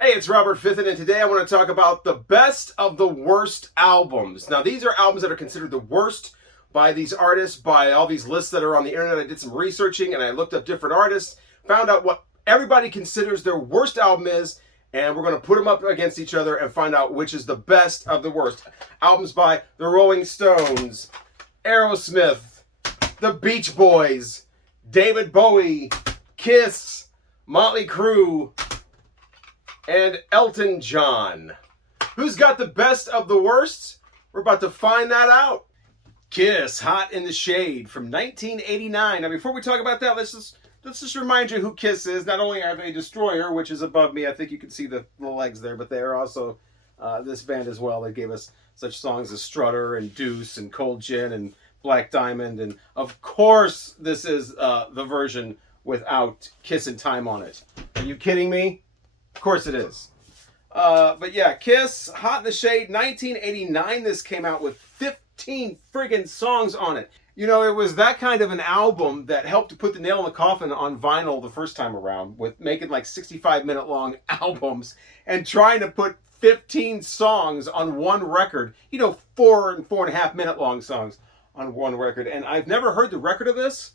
Hey, it's Robert Fitton, and today I want to talk about the best of the worst albums. Now, these are albums that are considered the worst by these artists, by all these lists that are on the internet. I did some researching and I looked up different artists, found out what everybody considers their worst album is, and we're going to put them up against each other and find out which is the best of the worst. Albums by the Rolling Stones, Aerosmith, the Beach Boys, David Bowie, Kiss, Motley Crue, and Elton John. Who's got the best of the worst? We're about to find that out. Kiss, Hot in the Shade from 1989. Now, before we talk about that, let's just remind you who Kiss is. Not only are they Destroyer, which is above me, I think you can see the legs there, but they are also this band as well. They gave us such songs as Strutter and Deuce and Cold Gin and Black Diamond, and of course, this is the version without Kiss in Time on it. Are you kidding me? Of course it is. But yeah, Kiss, Hot in the Shade, 1989. This came out with 15 friggin' songs on it. You know, it was that kind of an album that helped to put the nail in the coffin on vinyl the first time around, with making like 65-minute long albums and trying to put 15 songs on one record. You know, 4.5 minute long songs on one record. And I've never heard the record of this.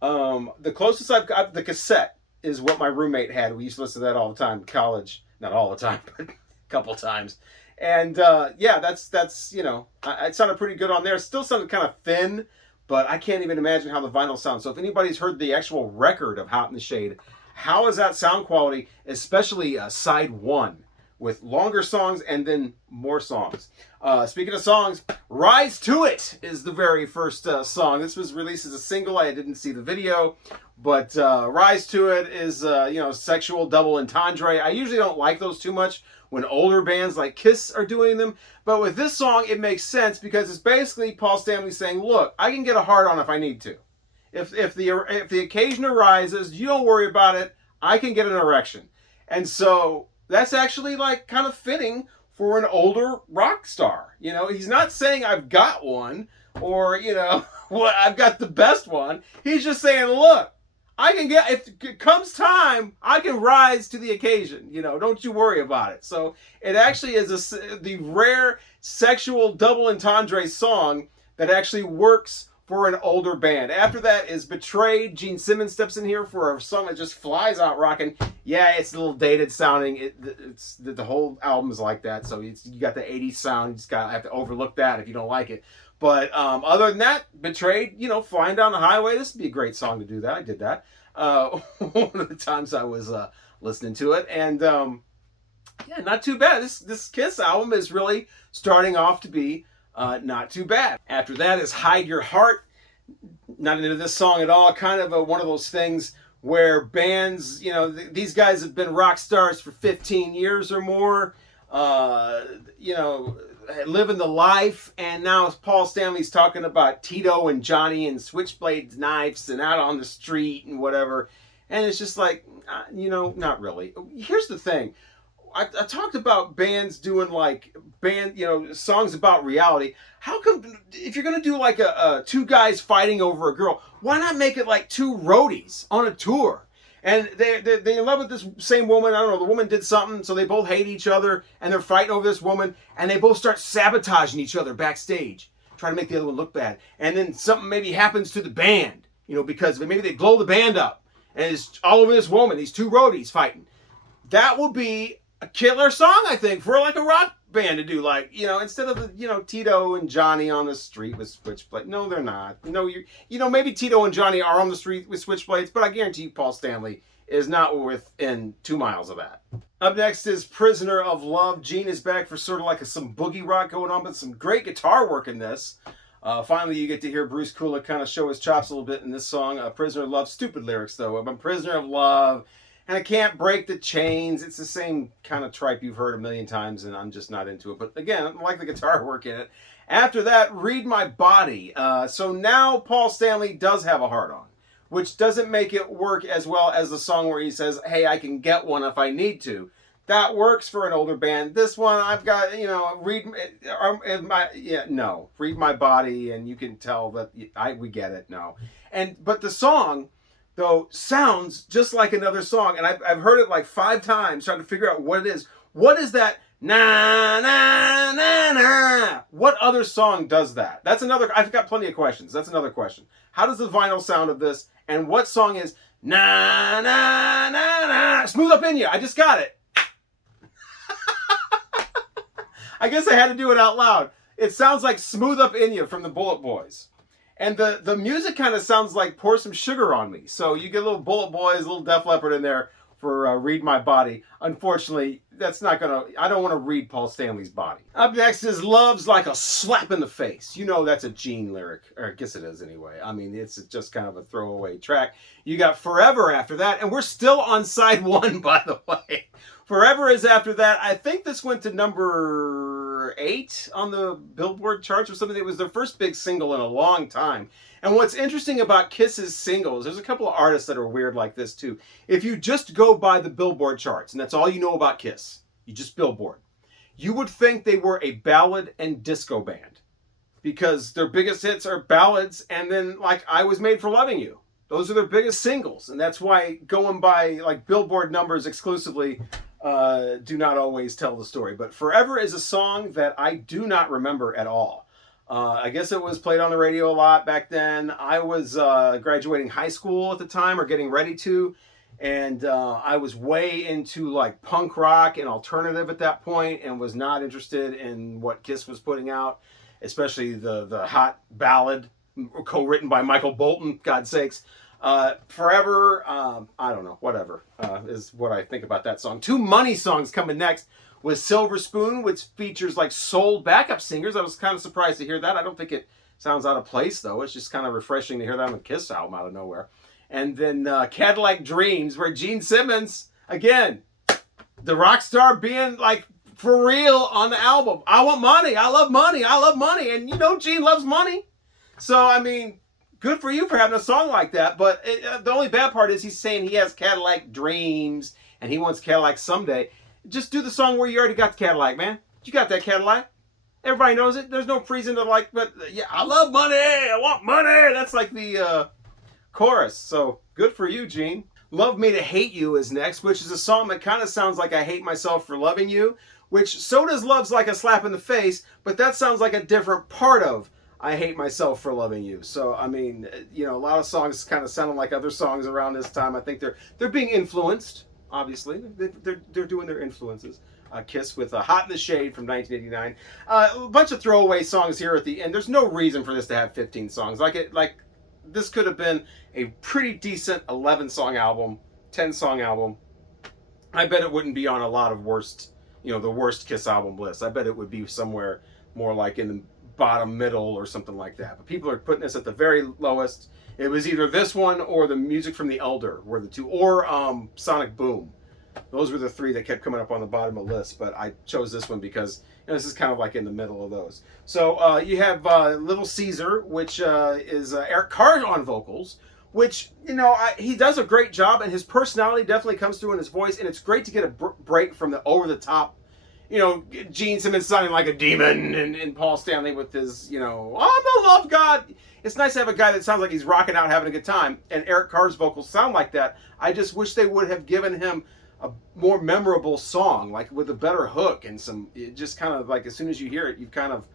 The closest I've got, the cassette, is what my roommate had. We used to listen to that all the time in college. Not all the time, but a couple times. And yeah, that's you know, it sounded pretty good on there. It still sounded kind of thin, but I can't even imagine how the vinyl sounds. So if anybody's heard the actual record of Hot in the Shade, how is that sound quality, especially side one, with longer songs and then more songs? Speaking of songs, Rise to It is the very first song. This was released as a single. I didn't see the video, but Rise to It is, you know, sexual double entendre. I usually don't like those too much when older bands like Kiss are doing them, but with this song, it makes sense because it's basically Paul Stanley saying, look, I can get a hard on if I need to. If the occasion arises, you don't worry about it. I can get an erection. And so that's actually like kind of fitting for an older rock star. You know, he's not saying I've got one or, you know, well, I've got the best one. He's just saying, look, I can get, if it comes time, I can rise to the occasion. You know, don't you worry about it. So it actually is the rare sexual double entendre song that actually works for an older band. After that is Betrayed. Gene Simmons steps in here for a song that just flies out rocking. Yeah, it's a little dated sounding. It's the whole album is like that. So you got the 80s sound. You just have to overlook that if you don't like it. But other than that, Betrayed, you know, flying down the highway. This would be a great song to do that. I did that one of the times I was listening to it. And yeah, not too bad. This Kiss album is really starting off to be not too bad. After that is Hide Your Heart. Not into this song at all. Kind of one of those things where bands, you know, these guys have been rock stars for 15 years or more, you know, living the life. And now Paul Stanley's talking about Tito and Johnny and switchblade knives and out on the street and whatever. And it's just like, you know, not really. Here's the thing. I talked about bands doing like you know, songs about reality. How come if you're gonna do like a two guys fighting over a girl, why not make it like two roadies on a tour? And they in love with this same woman. I don't know. The woman did something, so they both hate each other, and they're fighting over this woman, and they both start sabotaging each other backstage, trying to make the other one look bad. And then something maybe happens to the band, you know, because maybe they blow the band up, and it's all over this woman. These two roadies fighting. That will be a killer song, I think, for like a rock band to do. Like, you know, instead of the, you know, Tito and Johnny on the street with switchblades. No, they're not. No, you know, maybe Tito and Johnny are on the street with switchblades, but I guarantee you Paul Stanley is not within 2 miles of that. Up next is Prisoner of Love. Gene is back for sort of like some boogie rock going on, but some great guitar work in this. Finally, you get to hear Bruce Kulick kind of show his chops a little bit in this song. Prisoner of Love. Stupid lyrics, though. I'm a prisoner of love, and I can't break the chains. It's the same kind of tripe you've heard a million times, and I'm just not into it. But again, I like the guitar work in it. After that, Read My Body. So now Paul Stanley does have a hard-on, which doesn't make it work as well as the song where he says, hey, I can get one if I need to. That works for an older band. This one, I've got, you know, Read My Body, and you can tell that we get it, no. But the song though, sounds just like another song. And I've heard it like 5 times trying to figure out what it is. What is that? Na, na, na, na. What other song does that? That's another, I've got plenty of questions. That's another question. How does the vinyl sound of this? And what song is na, na, na, na? Smooth Up In Ya. I just got it. I guess I had to do it out loud. It sounds like Smooth Up In Ya from the Bullet Boys. And the music kind of sounds like Pour Some Sugar on Me. So you get a little Bullet Boys, a little Def Leppard in there for Read My Body. Unfortunately, that's not going to... I don't want to read Paul Stanley's body. Up next is Love's Like a Slap in the Face. You know that's a Gene lyric. Or I guess it is anyway. I mean, it's just kind of a throwaway track. You got Forever after that. And we're still on side 1, by the way. Forever is after that. I think this went to number 8 on the Billboard charts or something. It was their first big single in a long time. And what's interesting about Kiss's singles, there's a couple of artists that are weird like this too. If you just go by the Billboard charts, and that's all you know about Kiss, you just Billboard, you would think they were a ballad and disco band. Because their biggest hits are ballads, and then like I Was Made for Loving You. Those are their biggest singles. And that's why going by like Billboard numbers exclusively do not always tell the story. But Forever is a song that I do not remember at all. I guess it was played on the radio a lot back then. I was graduating high school at the time, or getting ready to, and I was way into like punk rock and alternative at that point, and was not interested in what Kiss was putting out, especially the hot ballad co-written by Michael Bolton, God's sakes. Forever, I don't know, whatever, is what I think about that song. 2 Money songs coming next with Silver Spoon, which features like soul backup singers. I was kind of surprised to hear that. I don't think it sounds out of place, though. It's just kind of refreshing to hear that on the Kiss album out of nowhere. And then Cadillac Dreams, where Gene Simmons, again, the rock star being like for real on the album. I want money. I love money. I love money. And you know Gene loves money. So, I mean, good for you for having a song like that. But the only bad part is he's saying he has Cadillac Dreams and he wants Cadillac someday. Just do the song where you already got the Cadillac, man. You got that Cadillac. Everybody knows it. There's no reason to like, but yeah, I love money. I want money. That's like the chorus. So good for you, Gene. Love Me to Hate You is next, which is a song that kind of sounds like I Hate Myself for Loving You, which so does Love's Like a Slap in the Face, but that sounds like a different part of I Hate Myself for Loving You. So, I mean, you know, a lot of songs kind of sound like other songs around this time. I think they're being influenced. Obviously, they're doing their influences. Kiss with Hot in the Shade from 1989. A bunch of throwaway songs here at the end. There's no reason for this to have 15 songs. Like this could have been a pretty decent 11-song album, 10-song album. I bet it wouldn't be on a lot of the worst Kiss album lists. I bet it would be somewhere more like in the bottom middle or something like that. But people are putting this at the very lowest. It was either this one or the Music from the Elder were the two, or Sonic Boom. Those were the 3 that kept coming up on the bottom of the list, but I chose this one because this is kind of like in the middle of those. So you have Little Caesar, which is Eric Carr on vocals, which, you know, he does a great job, and his personality definitely comes through in his voice, and it's great to get a break from the over-the-top, you know, Gene Simmons sounding like a demon, and Paul Stanley with his, you know, I'm the love god. It's nice to have a guy that sounds like he's rocking out, having a good time, and Eric Carr's vocals sound like that. I just wish they would have given him a more memorable song, like with a better hook and just kind of like as soon as you hear it, you've kind of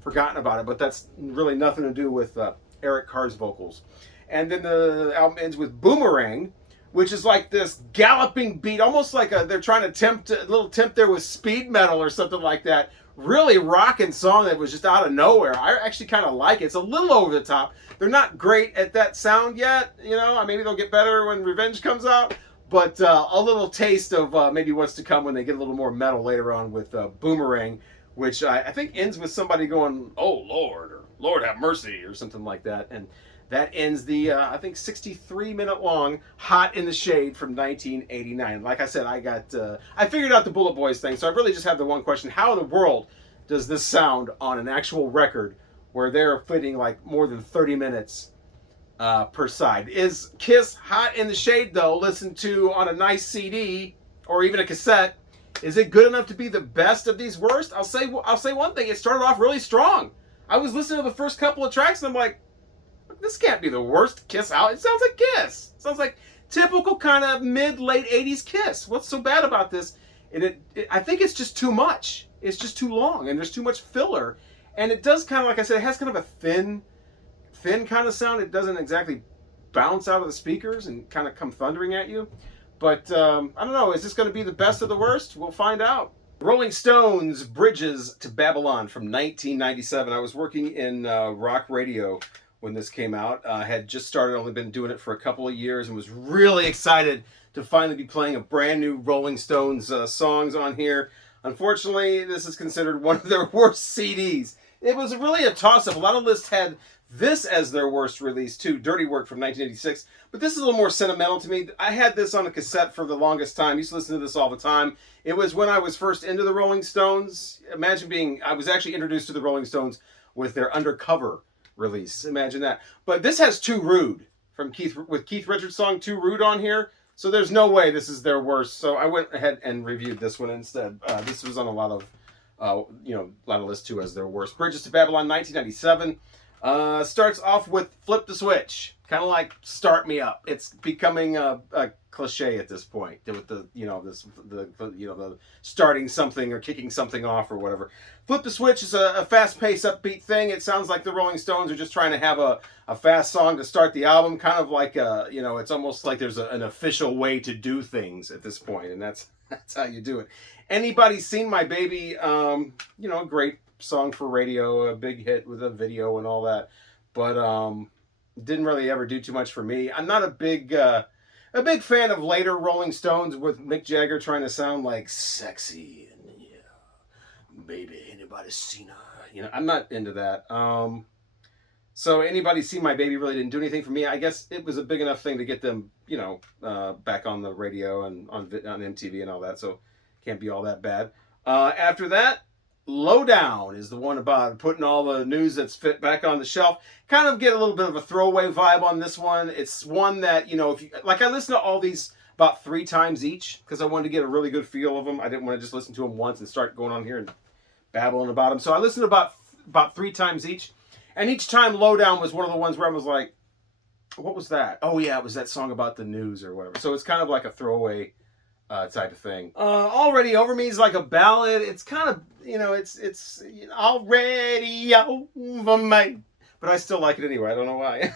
forgotten about it. But that's really nothing to do with Eric Carr's vocals. And then the album ends with Boomerang, which is like this galloping beat, almost like they're trying to a little tempt there with speed metal or something like that. Really rocking song that was just out of nowhere. I actually kind of like it. It's a little over the top. They're not great at that sound yet, you know. Maybe they'll get better when Revenge comes out. But a little taste of maybe what's to come when they get a little more metal later on with Boomerang, which I think ends with somebody going, "Oh Lord," or "Lord have mercy," or something like that. And that ends the, I think, 63-minute long Hot in the Shade from 1989. Like I said, I figured out the Bullet Boys thing, so I really just have the one question. How in the world does this sound on an actual record where they're fitting like more than 30 minutes per side? Is Kiss Hot in the Shade, though, listened to on a nice CD or even a cassette, is it good enough to be the best of these worst? I'll say one thing. It started off really strong. I was listening to the first couple of tracks and I'm like, this can't be the worst Kiss out. It sounds like Kiss. It sounds like typical kind of mid-late 80s Kiss. What's so bad about this? And I think it's just too much. It's just too long, and there's too much filler. And it does kind of, like I said, it has kind of a thin kind of sound. It doesn't exactly bounce out of the speakers and kind of come thundering at you. But I don't know, is this going to be the best of the worst? We'll find out. Rolling Stones, Bridges to Babylon from 1997. I was working in rock radio when this came out. I had just started, only been doing it for a couple of years, and was really excited to finally be playing a brand new Rolling Stones songs on here. Unfortunately, this is considered one of their worst CDs. It was really a toss-up. A lot of lists had this as their worst release too, Dirty Work from 1986. But this is a little more sentimental to me. I had this on a cassette for the longest time. I used to listen to this all the time. It was when I was first into the Rolling Stones. I was actually introduced to the Rolling Stones with their Undercover release. Imagine that. But this has Too Rude with Keith Richards' song Too Rude on here. So there's no way this is their worst. So I went ahead and reviewed this one instead. This was on a lot of lists too as their worst. Bridges to Babylon, 1997. Starts off with Flip the Switch, kind of like Start Me Up. It's becoming a cliche at this point with the starting something or kicking something off or whatever. Flip the Switch is a fast-paced, upbeat thing. It sounds like the Rolling Stones are just trying to have a fast song to start the album, kind of like it's almost like there's an official way to do things at this point, and that's how you do it. Anybody Seen My Baby? A great song for radio, a big hit with a video and all that, but didn't really ever do too much for me. I'm not a big fan of later Rolling Stones with Mick Jagger trying to sound like sexy and baby, anybody seen her? I'm not into that. So Anybody Seen My Baby really didn't do anything for me. I guess it was a big enough thing to get them, back on the radio and on MTV and all that. So can't be all that bad. After that, Lowdown is the one about putting all the news that's fit back on the shelf. Kind of get a little bit of a throwaway vibe on this one. It's one that, I listened to all these about 3 times each because I wanted to get a really good feel of them. I didn't want to just listen to them once and start going on here and babbling about them. So I listened to about 3 times each. And each time Lowdown was one of the ones where I was like, what was that? Oh yeah, it was that song about the news or whatever. So it's kind of like a throwaway type of thing. Already Over Me is like a ballad. It's kind of, it's already over me. But I still like it anyway. I don't know why.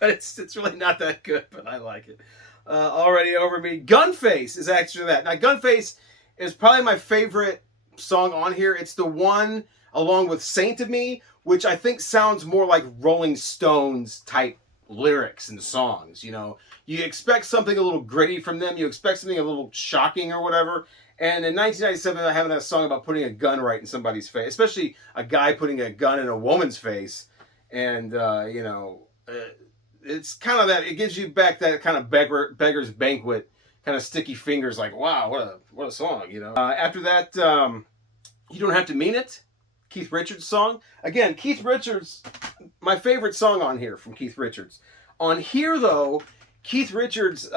But it's really not that good, but I like it. Already Over Me. Gunface is actually that. Now, Gunface is probably my favorite song on here. It's the one along with Saint of Me, which I think sounds more like Rolling Stones type lyrics and songs. You expect something a little gritty from them. You expect something a little shocking or whatever. And in 1997, they're having a song about putting a gun right in somebody's face, especially a guy putting a gun in a woman's face. And, it's kind of that, it gives you back that kind of Beggar's Banquet, kind of sticky fingers, like, wow, what a song, After that, You Don't Have to Mean It, Keith Richards song. Again, Keith Richards, my favorite song on here from Keith Richards. On here, though, Keith Richards,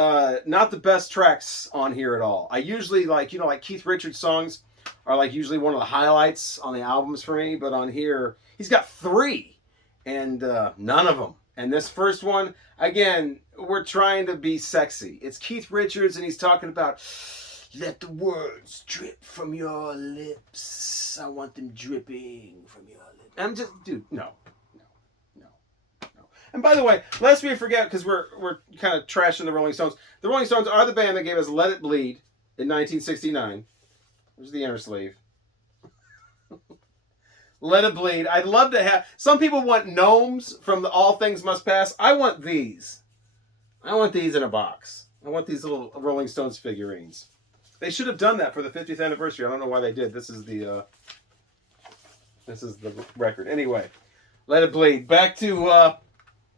not the best tracks on here at all. I usually like Keith Richards songs are usually one of the highlights on the albums for me, but on here, he's got 3, and none of them. And this first one, again, we're trying to be sexy. It's Keith Richards, and he's talking about, let the words drip from your lips. I want them dripping from your lips. I'm just, dude, no. And by the way, lest we forget, because we're kind of trashing the Rolling Stones. The Rolling Stones are the band that gave us Let It Bleed in 1969. There's the inner sleeve. Let It Bleed. I'd love to have... Some people want gnomes from the All Things Must Pass. I want these. I want these in a box. I want these little Rolling Stones figurines. They should have done that for the 50th anniversary. I don't know why they did. This is the record. Anyway, Let It Bleed. Back to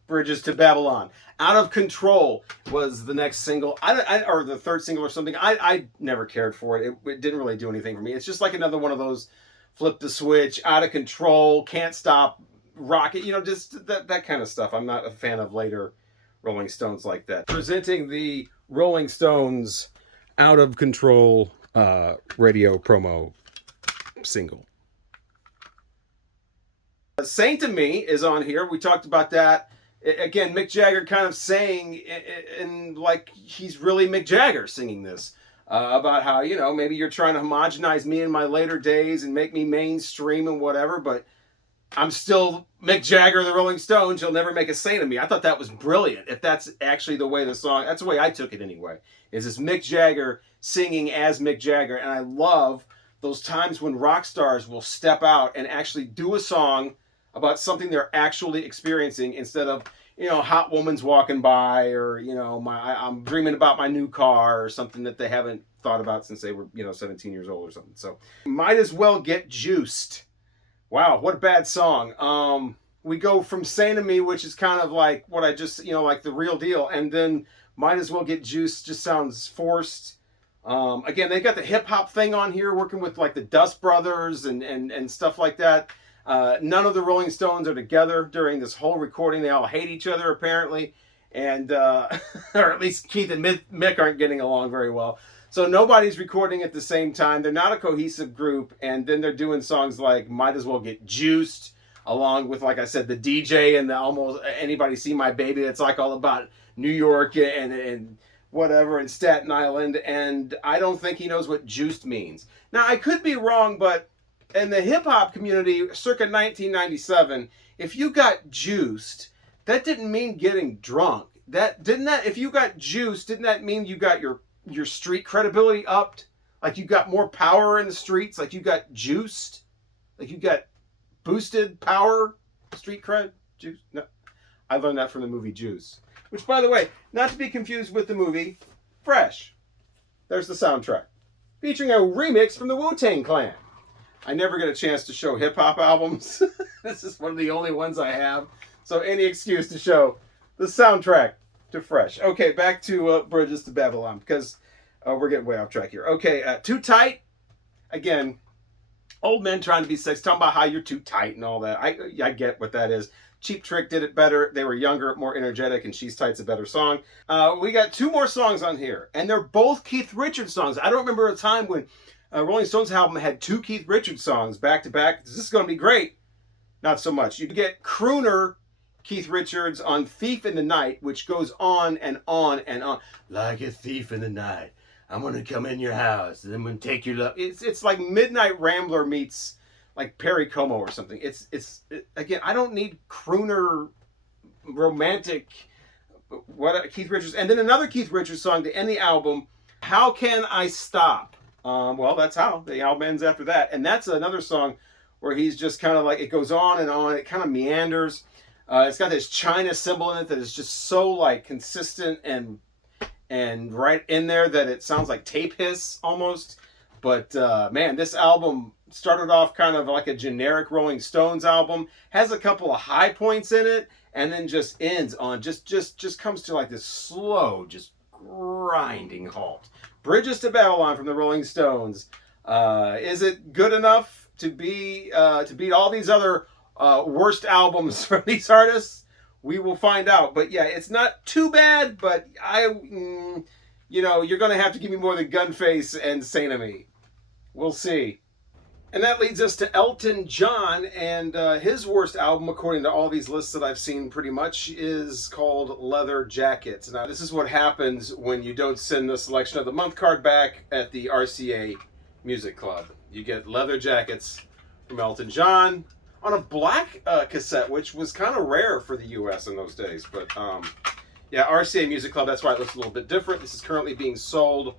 Bridges to Babylon. Out of Control was the next single. Or the third single or something. I never cared for it. It didn't really do anything for me. It's just like another one of those flip the switch, out of control, can't stop, rocket, just that kind of stuff. I'm not a fan of later Rolling Stones like that. Presenting the Rolling Stones Out of Control radio promo single. Saint of Me is on here. We talked about that again, Mick Jagger kind of saying, and like he's really Mick Jagger singing this. About how, you know, maybe you're trying to homogenize me in my later days and make me mainstream and whatever, but I'm still Mick Jagger, the Rolling Stones. You'll never make a saint of me. I thought that was brilliant. If that's actually the way the song, that's the way I took it anyway, is this Mick Jagger singing as Mick Jagger. And I love those times when rock stars will step out and actually do a song about something they're actually experiencing instead of, you know, hot woman's walking by, or, you know, I'm dreaming about my new car, or something that they haven't thought about since they were, you know, 17 years old or something. So Might As Well Get Juiced. Wow, what a bad song. We go from Saying to Me, which is kind of like what I just, you know, like the real deal, and then Might As Well Get Juiced just sounds forced. Again, they got the hip hop thing on here, working with like the Dust Brothers and stuff like that. None of the Rolling Stones are together during this whole recording. They all hate each other, apparently. And, or at least Keith and Mick aren't getting along very well. So nobody's recording at the same time. They're not a cohesive group. And then they're doing songs like Might As Well Get Juiced, along with, like I said, the DJ and the Almost Anybody See My Baby. It's like all about New York and whatever, and Staten Island. And I don't think he knows what juiced means. Now, I could be wrong, but in the hip-hop community, circa 1997, if you got juiced, that didn't mean getting drunk. If you got juiced, didn't that mean you got your street credibility upped? Like you got more power in the streets? Like you got juiced? Like you got boosted power? Street cred? Juice? No. I learned that from the movie Juice. Which, by the way, not to be confused with the movie Fresh. There's the soundtrack. Featuring a remix from the Wu-Tang Clan. I never get a chance to show hip-hop albums. This is one of the only ones I have. So any excuse to show the soundtrack to Fresh. Okay, back to Bridges to Babylon, because we're getting way off track here. Okay, Too Tight. Again, old men trying to be sexy, talking about how you're too tight and all that. I get what that is. Cheap Trick did it better. They were younger, more energetic, and She's Tight's a better song. We got two more songs on here, and they're both Keith Richards songs. I don't remember a time when Rolling Stones album had two Keith Richards songs back to back. Is this going to be great? Not so much. You get crooner Keith Richards on Thief in the Night, which goes on and on and on. Like a thief in the night, I'm going to come in your house and I'm going to take your love. It's like Midnight Rambler meets like Perry Como or something. Again, I don't need crooner romantic Keith Richards. And then another Keith Richards song to end the album, How Can I Stop? Well, that's how the album ends after that. And that's another song where he's just kind of like, it goes on and on. It kind of meanders. It's got this China symbol in it that is just so like consistent and right in there that it sounds like tape hiss almost. But man, this album started off kind of like a generic Rolling Stones album, has a couple of high points in it, and then just ends on just comes to like this slow, just grinding halt. Bridges to Babylon from the Rolling Stones. Is it good enough to beat all these other worst albums from these artists? We will find out. But yeah, it's not too bad, but you know, you're going to have to give me more than Gunface and Saint of Me. We'll see. And that leads us to Elton John, and his worst album, according to all these lists that I've seen pretty much, is called Leather Jackets. Now, this is what happens when you don't send the Selection of the Month card back at the RCA Music Club. You get Leather Jackets from Elton John on a black cassette, which was kind of rare for the U.S. in those days. But yeah, RCA Music Club, that's why it looks a little bit different. This is currently being sold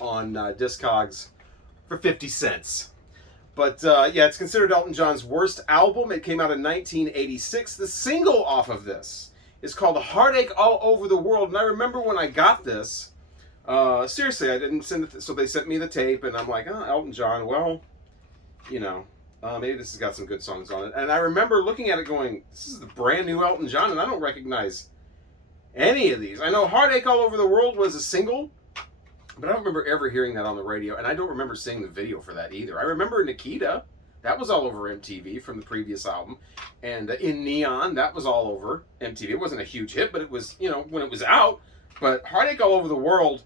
on Discogs for 50 cents. But yeah, it's considered Elton John's worst album. It came out in 1986. The single off of this is called Heartache All Over the World. And I remember when I got this, seriously, I didn't send it, so they sent me the tape, and I'm like, oh, Elton John, well, you know, maybe this has got some good songs on it. And I remember looking at it going, this is the brand new Elton John, and I don't recognize any of these. I know Heartache All Over the World was a single, but I don't remember ever hearing that on the radio, and I don't remember seeing the video for that either. I remember Nikita. That was all over MTV from the previous album. And In Neon, that was all over MTV. It wasn't a huge hit, but it was, you know, when it was out. But Heartache All Over the World,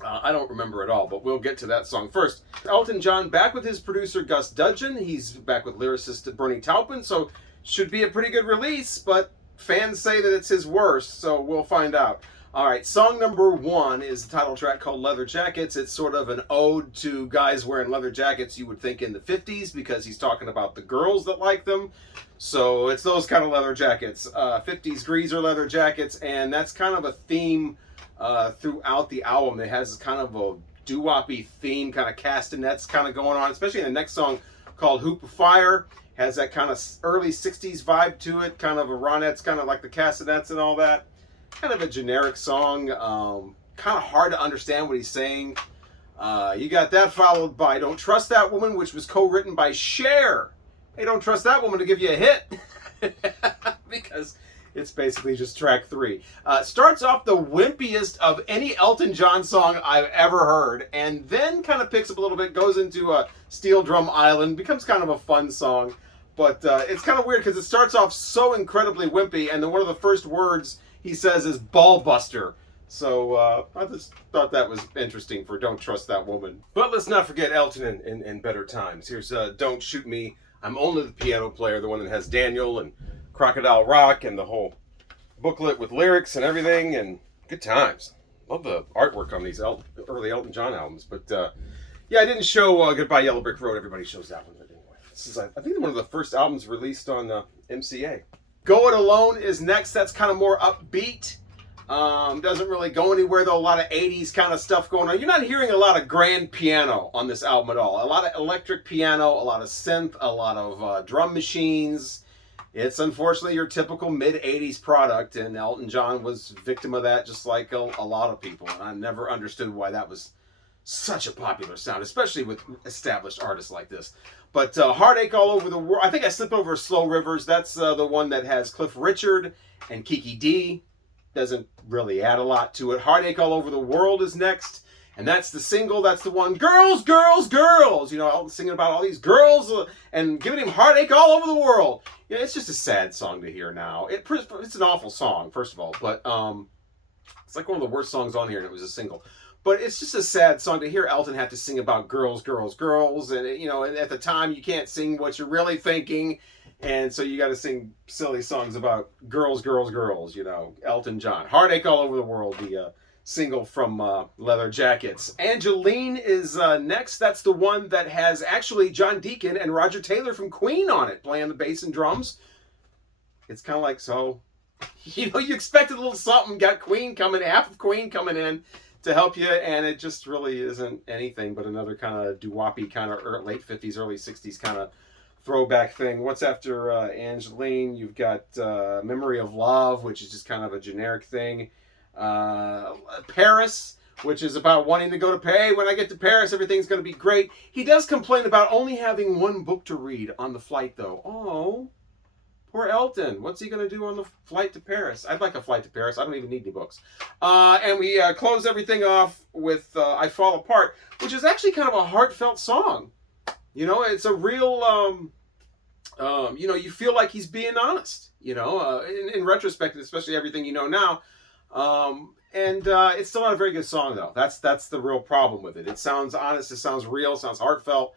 I don't remember at all, but we'll get to that song first. Elton John back with his producer Gus Dudgeon. He's back with lyricist Bernie Taupin, so should be a pretty good release, but fans say that it's his worst, so we'll find out. All right, song number 1 is the title track called Leather Jackets. It's sort of an ode to guys wearing leather jackets you would think in the 50s, because he's talking about the girls that like them. So it's those kind of leather jackets, 50s greaser leather jackets, and that's kind of a theme throughout the album. It has kind of a doo-woppy theme, kind of castanets kind of going on, especially in the next song called Hoop of Fire. Has that kind of early 60s vibe to it, kind of a Ronettes, kind of like the castanets and all that. Kind of a generic song, kind of hard to understand what he's saying. You got that followed by Don't Trust That Woman, which was co-written by Cher. Hey, don't trust that woman to give you a hit. Because it's basically just track 3. Starts off the wimpiest of any Elton John song I've ever heard, and then kind of picks up a little bit, goes into Steel Drum Island, becomes kind of a fun song. But it's kind of weird because it starts off so incredibly wimpy, and then one of the first words he says is ball buster. So I just thought that was interesting for Don't Trust That Woman. But let's not forget Elton in better times. Here's Don't Shoot Me, I'm Only the Piano Player, the one that has Daniel and Crocodile Rock and the whole booklet with lyrics and everything, and good times. Love the artwork on these early Elton John albums. But yeah, I didn't show Goodbye Yellow Brick Road. Everybody shows that one. But anyway, this is, I think, one of the first albums released on MCA. Go It Alone is next. That's kind of more upbeat. Doesn't really go anywhere, though. A lot of 80s kind of stuff going on. You're not hearing a lot of grand piano on this album at all. A lot of electric piano, a lot of synth, a lot of drum machines. It's unfortunately your typical mid-80s product, and Elton John was victim of that, just like a lot of people. And I never understood why that was such a popular sound, especially with established artists like this. But Heartache All Over the World, I think I slipped over Slow Rivers. That's the one that has Cliff Richard and Kiki D. Doesn't really add a lot to it. Heartache All Over the World is next, and that's the single. That's the one, girls, girls, girls. You know, Elton singing about all these girls and giving him heartache all over the world. Yeah, it's just a sad song to hear now. It's an awful song, first of all, but it's like one of the worst songs on here, and it was a single. But it's just a sad song to hear Elton have to sing about girls, girls, girls, and you know, and at the time you can't sing what you're really thinking. And so you got to sing silly songs about girls, girls, girls, you know, Elton John. Heartache All Over the World, the single from Leather Jackets. Angeline is next. That's the one that has actually John Deacon and Roger Taylor from Queen on it, playing the bass and drums. It's kind of like, so, you know, you expected a little something, got Queen coming, half of Queen coming in to help you, and it just really isn't anything but another kind of doo-woppy kind of late 50s, early 60s kind of throwback thing. What's after Angeline? You've got Memory of Love, which is just kind of a generic thing. Paris, which is about wanting to go to Paris. When I get to Paris, everything's going to be great. He does complain about only having one book to read on the flight, though. Oh, poor Elton. What's he going to do on the flight to Paris? I'd like a flight to Paris. I don't even need any books. And we close everything off with I Fall Apart, which is actually kind of a heartfelt song. You know, it's a real... you know, you feel like he's being honest, you know, in retrospect, especially everything you know now. It's still not a very good song, though. That's the real problem with it. It sounds honest, it sounds real, it sounds heartfelt,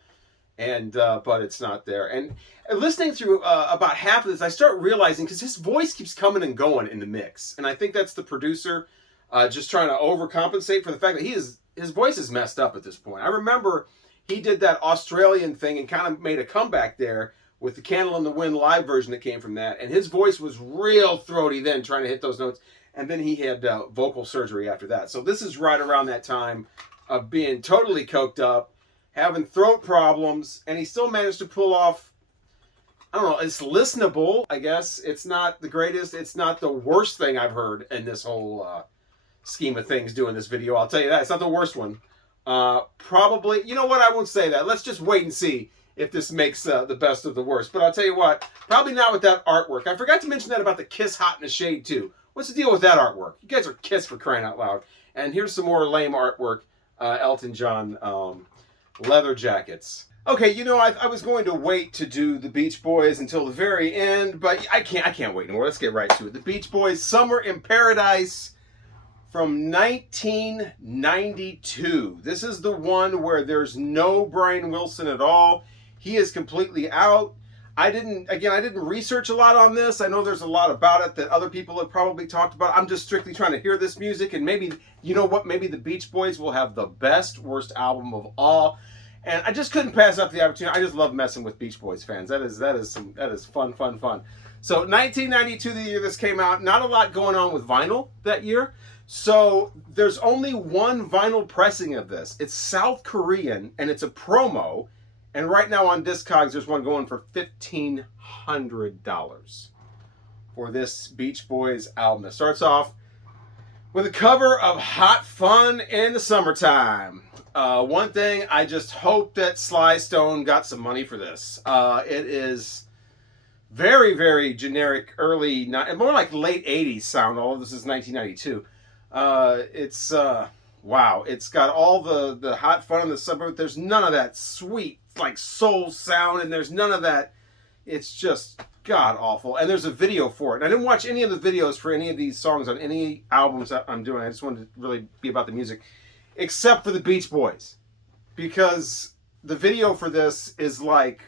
and but it's not there. And listening through about half of this, I start realizing, because his voice keeps coming and going in the mix, and I think that's the producer just trying to overcompensate for the fact that his voice is messed up at this point. I remember he did that Australian thing and kind of made a comeback there with the Candle in the Wind live version that came from that. And his voice was real throaty then, trying to hit those notes. And then he had vocal surgery after that. So this is right around that time of being totally coked up, having throat problems, and he still managed to pull off, I don't know, it's listenable, I guess. It's not the greatest. It's not the worst thing I've heard in this whole scheme of things doing this video. I'll tell you that. It's not the worst one. Probably, you know what? I won't say that. Let's just wait and see if this makes the best of the worst. But I'll tell you what, probably not with that artwork. I forgot to mention that about the Kiss Hot in the Shade, too. What's the deal with that artwork? You guys are Kiss, for crying out loud. And here's some more lame artwork. Elton John, Leather Jackets. Okay, you know, I was going to wait to do the Beach Boys until the very end, but I can't wait anymore. Let's get right to it. The Beach Boys, Summer in Paradise, from 1992. This is the one where there's no Brian Wilson at all. He is completely out. I didn't research a lot on this. I know there's a lot about it that other people have probably talked about. I'm just strictly trying to hear this music, and maybe, you know what, maybe the Beach Boys will have the best, worst album of all. And I just couldn't pass up the opportunity. I just love messing with Beach Boys fans. That is fun. So 1992, the year this came out, not a lot going on with vinyl that year. So there's only one vinyl pressing of this. It's South Korean, and it's a promo. And right now on Discogs, there's one going for $1,500 for this Beach Boys album. It starts off with a cover of Hot Fun in the Summertime. One thing, I just hope that Sly Stone got some money for this. It is very, very generic, early, more like late 80s sound. All of this is 1992. Wow. It's got all the Hot Fun in the Summer. There's none of that sweet, like, soul sound, and there's none of that. It's just god awful. And there's a video for it. And I didn't watch any of the videos for any of these songs on any albums that I'm doing. I just wanted to really be about the music, except for the Beach Boys, because the video for this is like,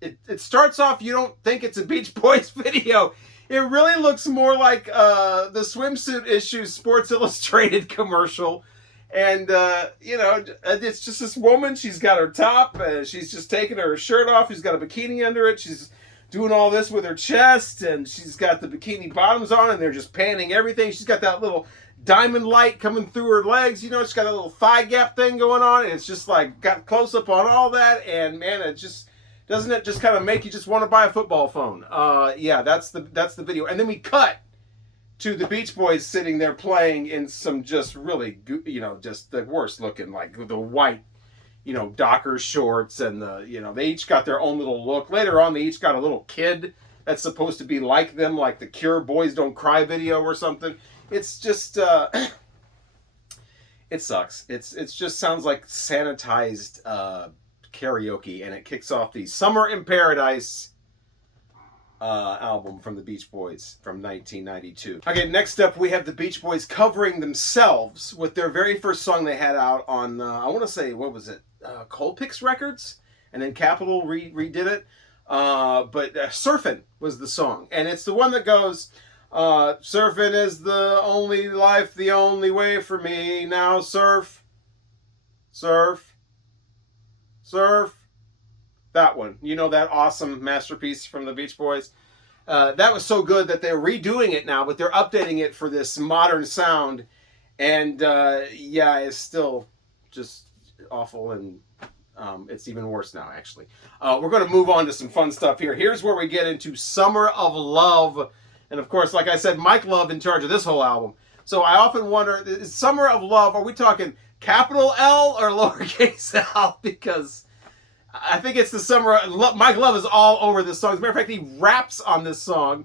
it starts off, you don't think it's a Beach Boys video. It really looks more like the swimsuit issue Sports Illustrated commercial. And, you know, it's just this woman. She's got her top. She's just taking her shirt off. She's got a bikini under it. She's doing all this with her chest. And she's got the bikini bottoms on. And they're just panning everything. She's got that little diamond light coming through her legs. You know, she's got a little thigh gap thing going on. And it's just like got close up on all that. And, man, it just... doesn't it just kind of make you just want to buy a football phone? Yeah, that's the video. And then we cut to the Beach Boys sitting there playing in some just really, you know, just the worst looking, like the white, you know, Docker shorts, and the, you know, they each got their own little look. Later on, they each got a little kid that's supposed to be like them, like the Cure Boys Don't Cry video or something. It's just, it sucks. It's just sounds like sanitized karaoke, and it kicks off the Summer in Paradise album from the Beach Boys from 1992. Okay, next up we have the Beach Boys covering themselves with their very first song they had out on, I want to say, what was it? Colpix Records? And then Capitol redid it. But Surfin' was the song. And it's the one that goes, surfing is the only life, the only way for me. Now surf, surf, surf. That one. You know, that awesome masterpiece from the Beach Boys? That was so good that they're redoing it now, but they're updating it for this modern sound. And yeah, it's still just awful, and it's even worse now, actually. We're going to move on to some fun stuff here. Here's where we get into Summer of Love. And of course, like I said, Mike Love in charge of this whole album. So I often wonder, is Summer of Love, are we talking capital L or lowercase l? Because I think it's the Summer. Mike Love is all over this song. As a matter of fact, he raps on this song.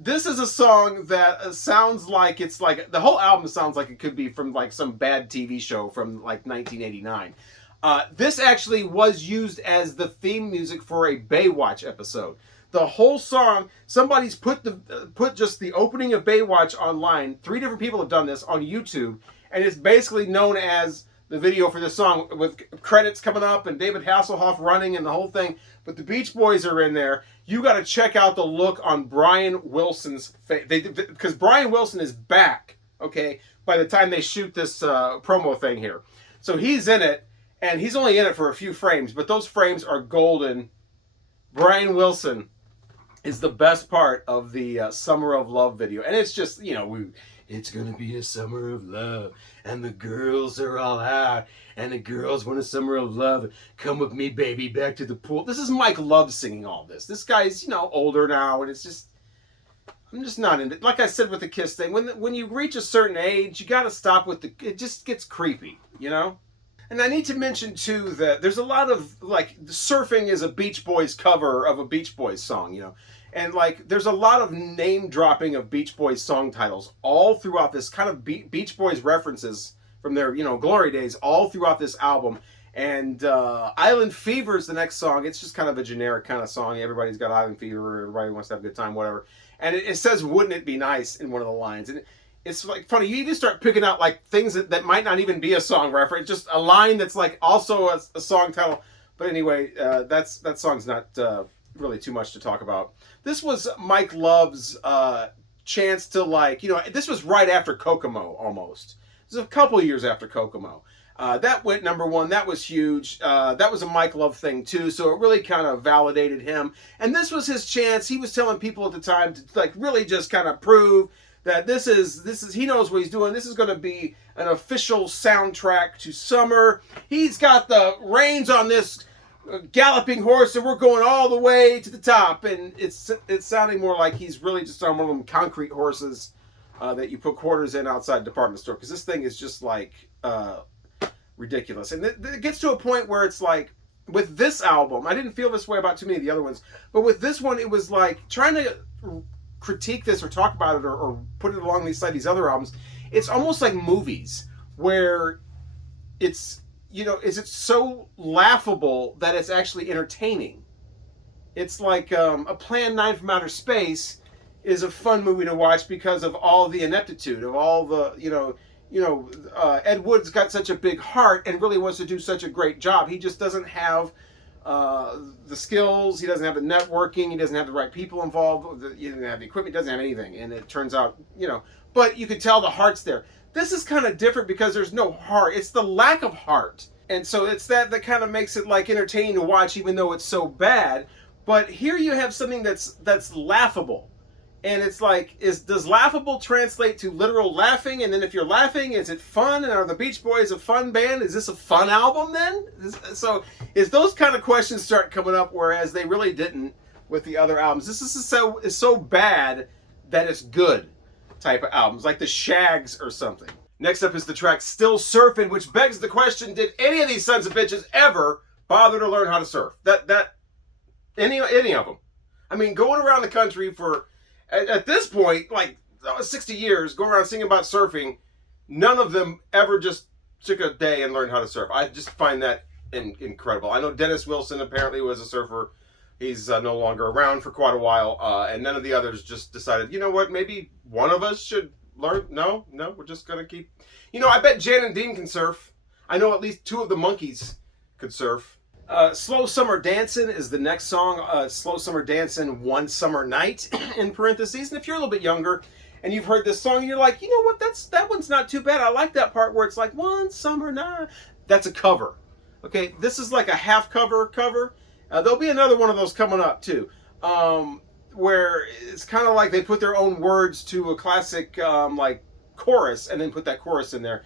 This is a song that sounds like it's like, the whole album sounds like it could be from like some bad TV show from like 1989. This actually was used as the theme music for a Baywatch episode. The whole song, somebody's put just the opening of Baywatch online. 3 different people have done this on YouTube, and it's basically known as the video for this song, with credits coming up and David Hasselhoff running and the whole thing. But the Beach Boys are in there. You got to check out the look on Brian Wilson's face, because Brian Wilson is back, okay, by the time they shoot this promo thing here. So he's in it, and he's only in it for a few frames, but those frames are golden. Brian Wilson is the best part of the Summer of Love video. And it's just, you know, it's gonna be a summer of love, and the girls are all out, and the girls want a summer of love. Come with me, baby, back to the pool. This is Mike Love singing all this. This guy's, you know, older now, and it's just, I'm just not into it. Like I said with the Kiss thing, when you reach a certain age, you gotta stop with it just gets creepy, you know? And I need to mention, too, that there's a lot of, like, Surfing is a Beach Boys cover of a Beach Boys song, you know? And, like, there's a lot of name-dropping of Beach Boys song titles all throughout this, kind of Beach Boys references from their, you know, glory days all throughout this album. And Island Fever is the next song. It's just kind of a generic kind of song. Everybody's got island fever. Everybody wants to have a good time, whatever. And it says, wouldn't it be nice, in one of the lines. And it's like funny. You even start picking out like things that might not even be a song reference. Just a line that's like also a song title. But anyway, that song's not really too much to talk about. This was Mike Love's chance to, like, you know, this was right after Kokomo almost. This was a couple years after Kokomo. That went #1. That was huge. That was a Mike Love thing too, so it really kind of validated him. And this was his chance. He was telling people at the time to, like, really just kind of prove that this is he knows what he's doing. This is going to be an official soundtrack to summer. He's got the reins on this galloping horse, and we're going all the way to the top. And it's sounding more like he's really just on one of them concrete horses that you put quarters in outside the department store, because this thing is just like ridiculous. And it gets to a point where it's like, with this album, I didn't feel this way about too many of the other ones, but with this one, it was like trying to critique this or talk about it or put it along these other albums. It's almost like movies where it's, you know, is it so laughable that it's actually entertaining? It's like a Plan 9 from Outer Space is a fun movie to watch because of all the ineptitude of all the, Ed Wood's got such a big heart and really wants to do such a great job. He just doesn't have the skills, he doesn't have the networking, he doesn't have the right people involved, he doesn't have the equipment, he doesn't have anything. And it turns out, but you can tell the heart's there. This is kind of different because there's no heart. It's the lack of heart. And so it's that kind of makes it like entertaining to watch, even though it's so bad. But here you have something that's laughable. And it's like, does laughable translate to literal laughing? And then if you're laughing, is it fun? And are the Beach Boys a fun band? Is this a fun album then? So is those kind of questions start coming up, whereas they really didn't with the other albums. This is so bad that it's good type of albums, like the Shags or something. Next up is the track Still Surfing, which begs the question, did any of these sons of bitches ever bother to learn how to surf? Any of them. I mean, going around the country for, at this point, like 60 years, going around singing about surfing, none of them ever just took a day and learned how to surf. I just find that incredible. I know Dennis Wilson apparently was a surfer. He's no longer around for quite a while, and none of the others just decided, you know what, maybe one of us should learn. No, we're just going to keep... I bet Jan and Dean can surf. I know at least 2 of the Monkees could surf. Slow Summer Dancin' is the next song. Slow Summer Dancin' One Summer Night, in parentheses. And if you're a little bit younger and you've heard this song, and you're like, you know what, that one's not too bad. I like that part where it's like, one summer night. That's a cover. Okay, this is like a half cover. There'll be another one of those coming up, too. Where it's kind of like they put their own words to a classic, like, chorus, and then put that chorus in there.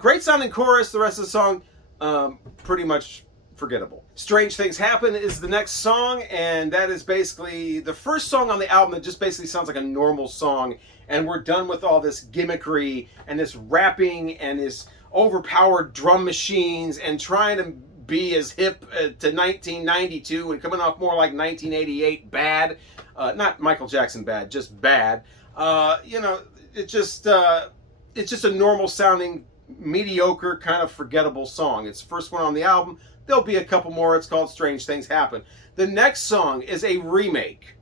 Great sounding chorus. The rest of the song, pretty much forgettable. Strange Things Happen is the next song, and that is basically the first song on the album that just basically sounds like a normal song, and we're done with all this gimmickry and this rapping and this overpowered drum machines and trying to be as hip to 1992 and coming off more like 1988 bad. Not Michael Jackson bad, just bad. It's just a normal sounding, mediocre, kind of forgettable song. It's the first one on the album. There'll be a couple more. It's called Strange Things Happen. The next song is a remake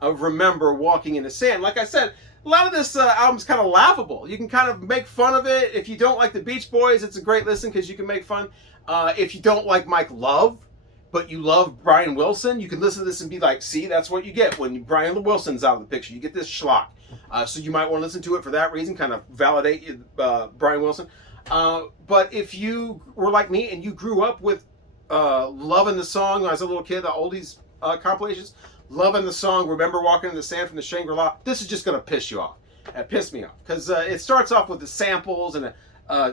of Remember Walking in the Sand. Like I said, a lot of this album's kind of laughable. You can kind of make fun of it. If you don't like the Beach Boys, it's a great listen because you can make fun. If you don't like Mike Love, but you love Brian Wilson, you can listen to this and be like, see, that's what you get when Brian Wilson's out of the picture. You get this schlock. So you might want to listen to it for that reason, kind of validate Brian Wilson. But if you were like me and you grew up with loving the song as a little kid, the oldies compilations, loving the song Remember Walking in the Sand from the Shangri-La, this is just going to piss you off. Piss me off. Because it starts off with the samples and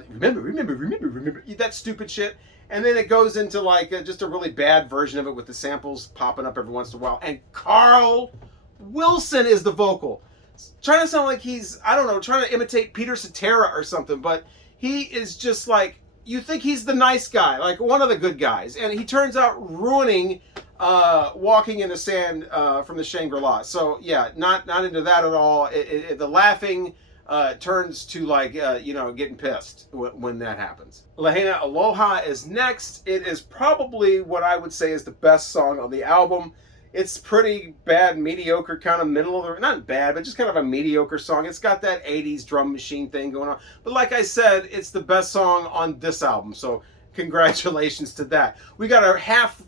remember, that stupid shit. And then it goes into like just a really bad version of it with the samples popping up every once in a while. And Carl Wilson is the vocal. Trying to sound like he's, I don't know, trying to imitate Peter Cetera or something. But he is just like, you think he's the nice guy, like one of the good guys. And he turns out ruining Walking in the Sand from the Shangri-La. So yeah, not into that at all. The laughing turns to like, getting pissed when that happens. Lahaina Aloha is next. It is probably what I would say is the best song on the album. It's pretty bad, mediocre, kind of middle of the, not bad, but just kind of a mediocre song. It's got that 80s drum machine thing going on. But like I said, it's the best song on this album. So congratulations to that. We got a half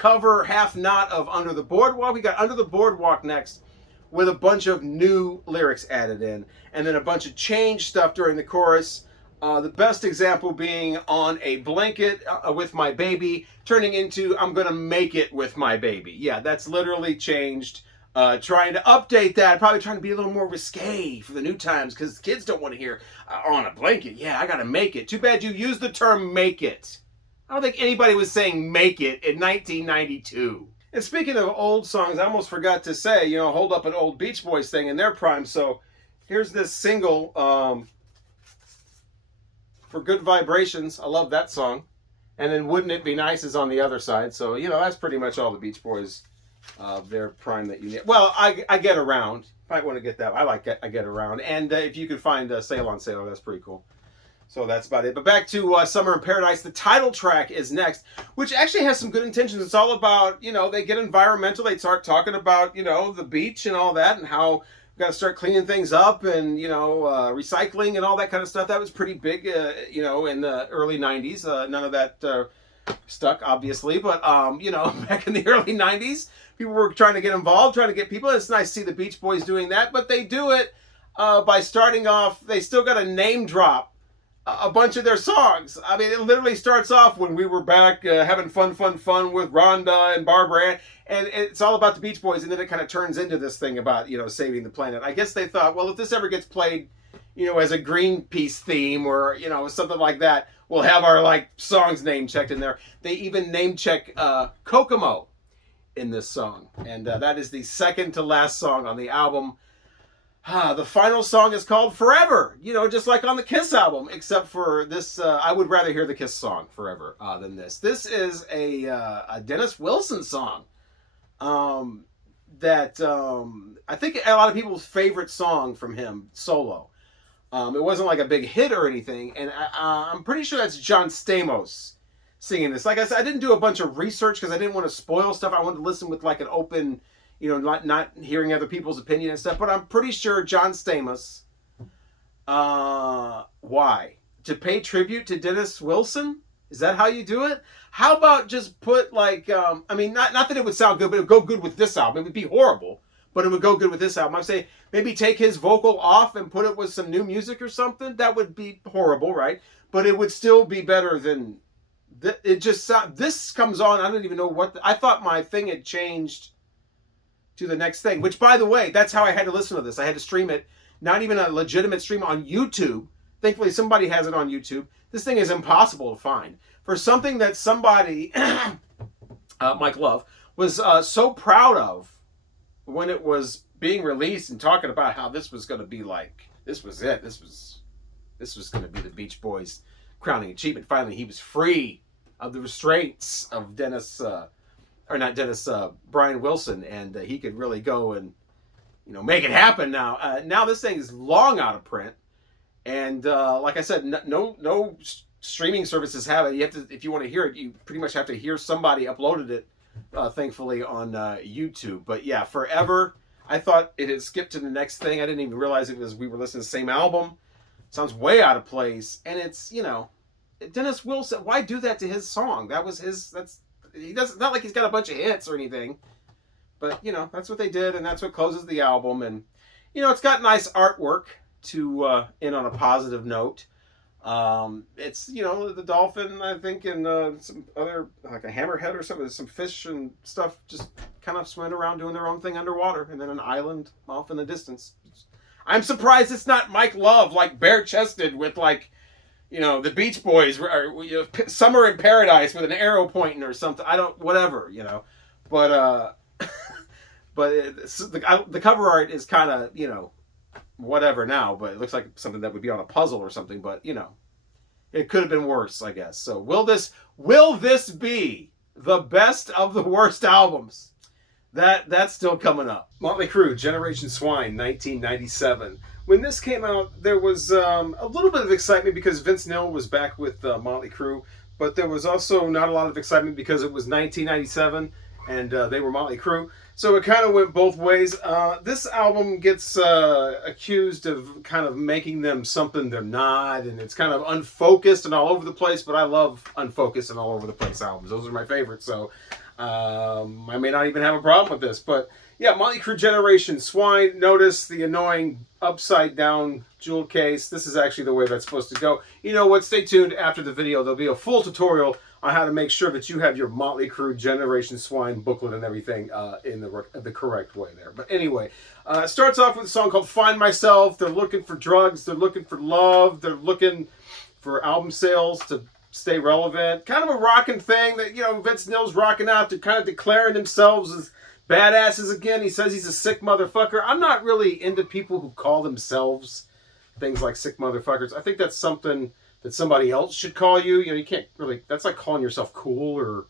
cover, half not of Under the Boardwalk. We got Under the Boardwalk next with a bunch of new lyrics added in, and then a bunch of change stuff during the chorus. The best example being On a Blanket with My Baby, turning into I'm Gonna Make It with My Baby. Yeah, that's literally changed. Trying to update that, probably trying to be a little more risque for the new times, because kids don't want to hear On a Blanket. Yeah, I gotta make it. Too bad you used the term make it. I don't think anybody was saying make it in 1992. And speaking of old songs, I almost forgot to say, you know, hold up an old Beach Boys thing in their prime. So here's this single, For Good Vibrations. I love that song. And then Wouldn't It Be Nice is on the other side. So, you know, that's pretty much all the Beach Boys, their prime that you need. Well, I Get Around. Might want to get that. I like I Get Around. And if you could find Sail on Sailor, that's pretty cool. So that's about it. But back to Summer in Paradise. The title track is next, which actually has some good intentions. It's all about, you know, they get environmental. They start talking about, you know, the beach and all that, and how we've got to start cleaning things up and, you know, recycling and all that kind of stuff. That was pretty big, you know, in the early 90s. None of that stuck, obviously. But, you know, back in the early 90s, people were trying to get involved, trying to get people. It's nice to see the Beach Boys doing that. But they do it by starting off, they still got a name drop a bunch of their songs. I mean, it literally starts off when we were back having fun with Rhonda and Barbara, and it's all about the Beach Boys, and then it kind of turns into this thing about, you know, saving the planet. I guess they thought, well, if this ever gets played, you know, as a Greenpeace theme or, you know, something like that, we'll have our, like, songs name checked in there. They even name check Kokomo in this song, and that is the second to last song on the album. The final song is called Forever, you know, just like on the Kiss album, except for this, I would rather hear the Kiss song, Forever, than this. This is a Dennis Wilson song that I think a lot of people's favorite song from him, solo. It wasn't like a big hit or anything, and I'm pretty sure that's John Stamos singing this. Like I said, I didn't do a bunch of research because I didn't want to spoil stuff. I wanted to listen with like an open, you know, not hearing other people's opinion and stuff, but I'm pretty sure John Stamos, why? To pay tribute to Dennis Wilson? Is that how you do it? How about just put like, I mean, not that it would sound good, but it would go good with this album. It would be horrible, but it would go good with this album. I'm saying maybe take his vocal off and put it with some new music or something. That would be horrible, right? But it would still be better than, it just, this comes on, I don't even know what, I thought my thing had changed to the next thing, which, by the way, that's how I had to listen to this. I had to stream it, not even a legitimate stream, on YouTube. Thankfully, somebody has it on YouTube. This thing is impossible to find. For something that somebody, Mike Love, was so proud of when it was being released and talking about how this was going to be like, this was it. This was going to be the Beach Boys' crowning achievement. Finally, he was free of the restraints of Brian Wilson, and he could really go and, you know, make it happen now. Now this thing is long out of print, and like I said, no streaming services have it. You have to, if you want to hear it, you pretty much have to hear somebody uploaded it, thankfully, on YouTube. But yeah, Forever, I thought it had skipped to the next thing. I didn't even realize we were listening to the same album. Sounds way out of place, and it's, you know, Dennis Wilson, why do that to his song? That was his, he doesn't, not like he's got a bunch of hits or anything, but, you know, that's what they did, and that's what closes the album. And, you know, it's got nice artwork to end on a positive note. It's, you know, the dolphin, I think, and some other, like a hammerhead or something, some fish and stuff just kind of swimming around doing their own thing underwater, and then an island off in the distance. I'm surprised it's not Mike Love, like, bare-chested with, like, you know, the Beach Boys, or, you know, Summer in Paradise with an arrow pointing or something. I don't, whatever, you know. But, the cover art is kind of, you know, whatever now, but it looks like something that would be on a puzzle or something. But, you know, it could have been worse, I guess. So will this be the best of the worst albums? That's still coming up. Motley Crue, Generation Swine, 1997. When this came out, there was a little bit of excitement because Vince Neil was back with Motley Crue, but there was also not a lot of excitement because it was 1997 and they were Motley Crue. So it kind of went both ways. This album gets accused of kind of making them something they're not, and it's kind of unfocused and all over the place, but I love unfocused and all over the place albums. Those are my favorites. So I may not even have a problem with this, but yeah, Motley Crue Generation Swine. Notice the annoying upside down jewel case. This is actually the way that's supposed to go. You know what? Stay tuned after the video. There'll be a full tutorial on how to make sure that you have your Motley Crue Generation Swine booklet and everything in the correct way there. But anyway, it starts off with a song called Find Myself. They're looking for drugs. They're looking for love. They're looking for album sales to stay relevant. Kind of a rocking thing that, you know, Vince Neil's rocking out to kind of declaring themselves as badasses again. He says he's a sick motherfucker. I'm not really into people who call themselves things like sick motherfuckers. I think that's something that somebody else should call you. You know, you can't really, that's like calling yourself cool or,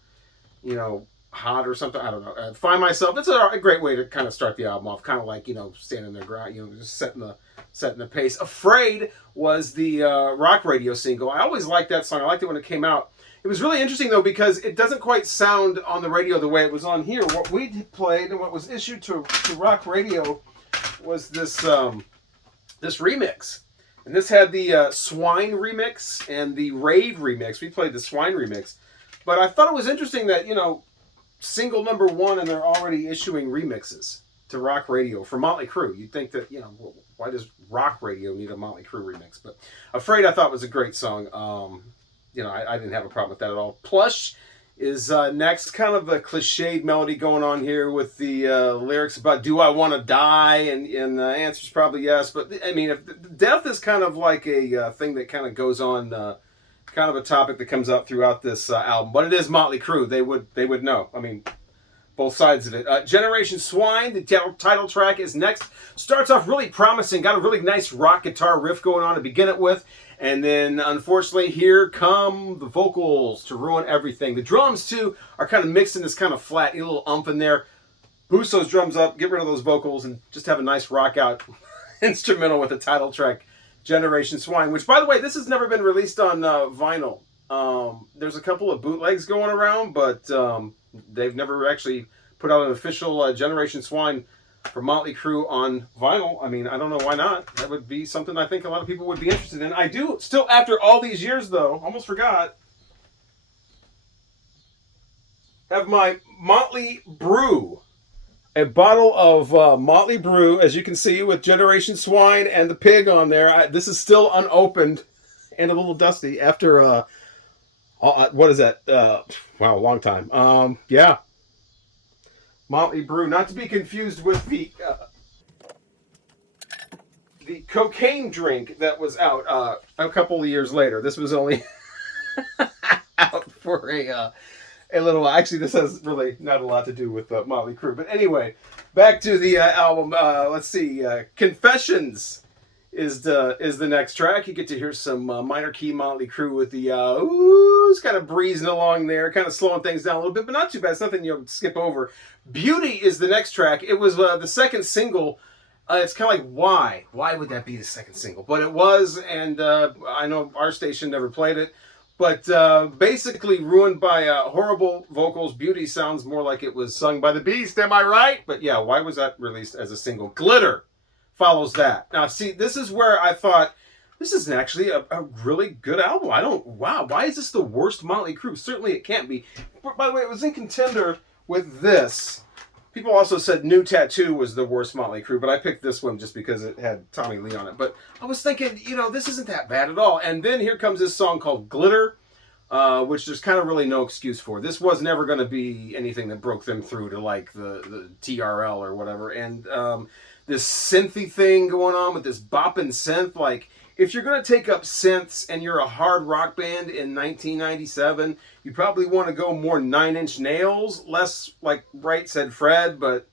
you know, hot or something. I don't know. Find Myself. That's a great way to kind of start the album off. Kind of like, you know, standing their ground, you know, just setting the pace. Afraid was the rock radio single. I always liked that song. I liked it when it came out. It was really interesting, though, because it doesn't quite sound on the radio the way it was on here. What we played and what was issued to rock radio was this this remix. And this had the Swine remix and the Rave remix. We played the Swine remix. But I thought it was interesting that, you know, single number one and they're already issuing remixes to rock radio for Motley Crue. You'd think that, you know, why does rock radio need a Motley Crue remix? But Afraid I thought was a great song. You know, I didn't have a problem with that at all. Plush is next, kind of a cliched melody going on here with the lyrics about do I want to die? And the answer's probably yes. But, I mean, death is kind of like a thing that kind of goes on, kind of a topic that comes up throughout this album. But it is Motley Crue. They would know. I mean, both sides of it. Generation Swine, the title track is next. Starts off really promising. Got a really nice rock guitar riff going on to begin it with. And then, unfortunately, here come the vocals to ruin everything. The drums, too, are kind of mixed in this kind of flat, a little ump in there. Boost those drums up, get rid of those vocals, and just have a nice rock-out instrumental with the title track, Generation Swine. Which, by the way, this has never been released on vinyl. There's a couple of bootlegs going around, but they've never actually put out an official Generation Swine for Motley Crue on vinyl. I mean, I don't know why not. That would be something I think a lot of people would be interested in. I do still, after all these years though, almost forgot, have my Motley Brew. A bottle of Motley Brew, as you can see, with Generation Swine and the pig on there. This is still unopened and a little dusty after, what is that? Wow, a long time. Yeah. Motley Brew, not to be confused with the cocaine drink that was out a couple of years later. This was only out for a little while. Actually, this has really not a lot to do with Motley Crue. But anyway, back to the album. Let's see. Confessions is the next track. You get to hear some minor key Motley Crue with the oohs kind of breezing along there, kind of slowing things down a little bit, but not too bad. It's nothing you'll skip over. Beauty is the next track. It was the second single. It's kind of like, why? Why would that be the second single? But it was, and I know our station never played it, but basically ruined by horrible vocals. Beauty sounds more like it was sung by the Beast, am I right? But yeah, why was that released as a single? Glitter follows that. Now, see, this is where I thought, this is actually a really good album. Wow, why is this the worst Motley Crue? Certainly it can't be. By the way, it was in contender with this. People also said New Tattoo was the worst Motley Crue, but I picked this one just because it had Tommy Lee on it. But I was thinking, you know, this isn't that bad at all. And then here comes this song called Glitter, which there's kind of really no excuse for. This was never going to be anything that broke them through to like the TRL or whatever. And this synthy thing going on with this bopping synth, like, if you're going to take up synths and you're a hard rock band in 1997, you probably want to go more Nine Inch Nails, less like Right Said Fred, but,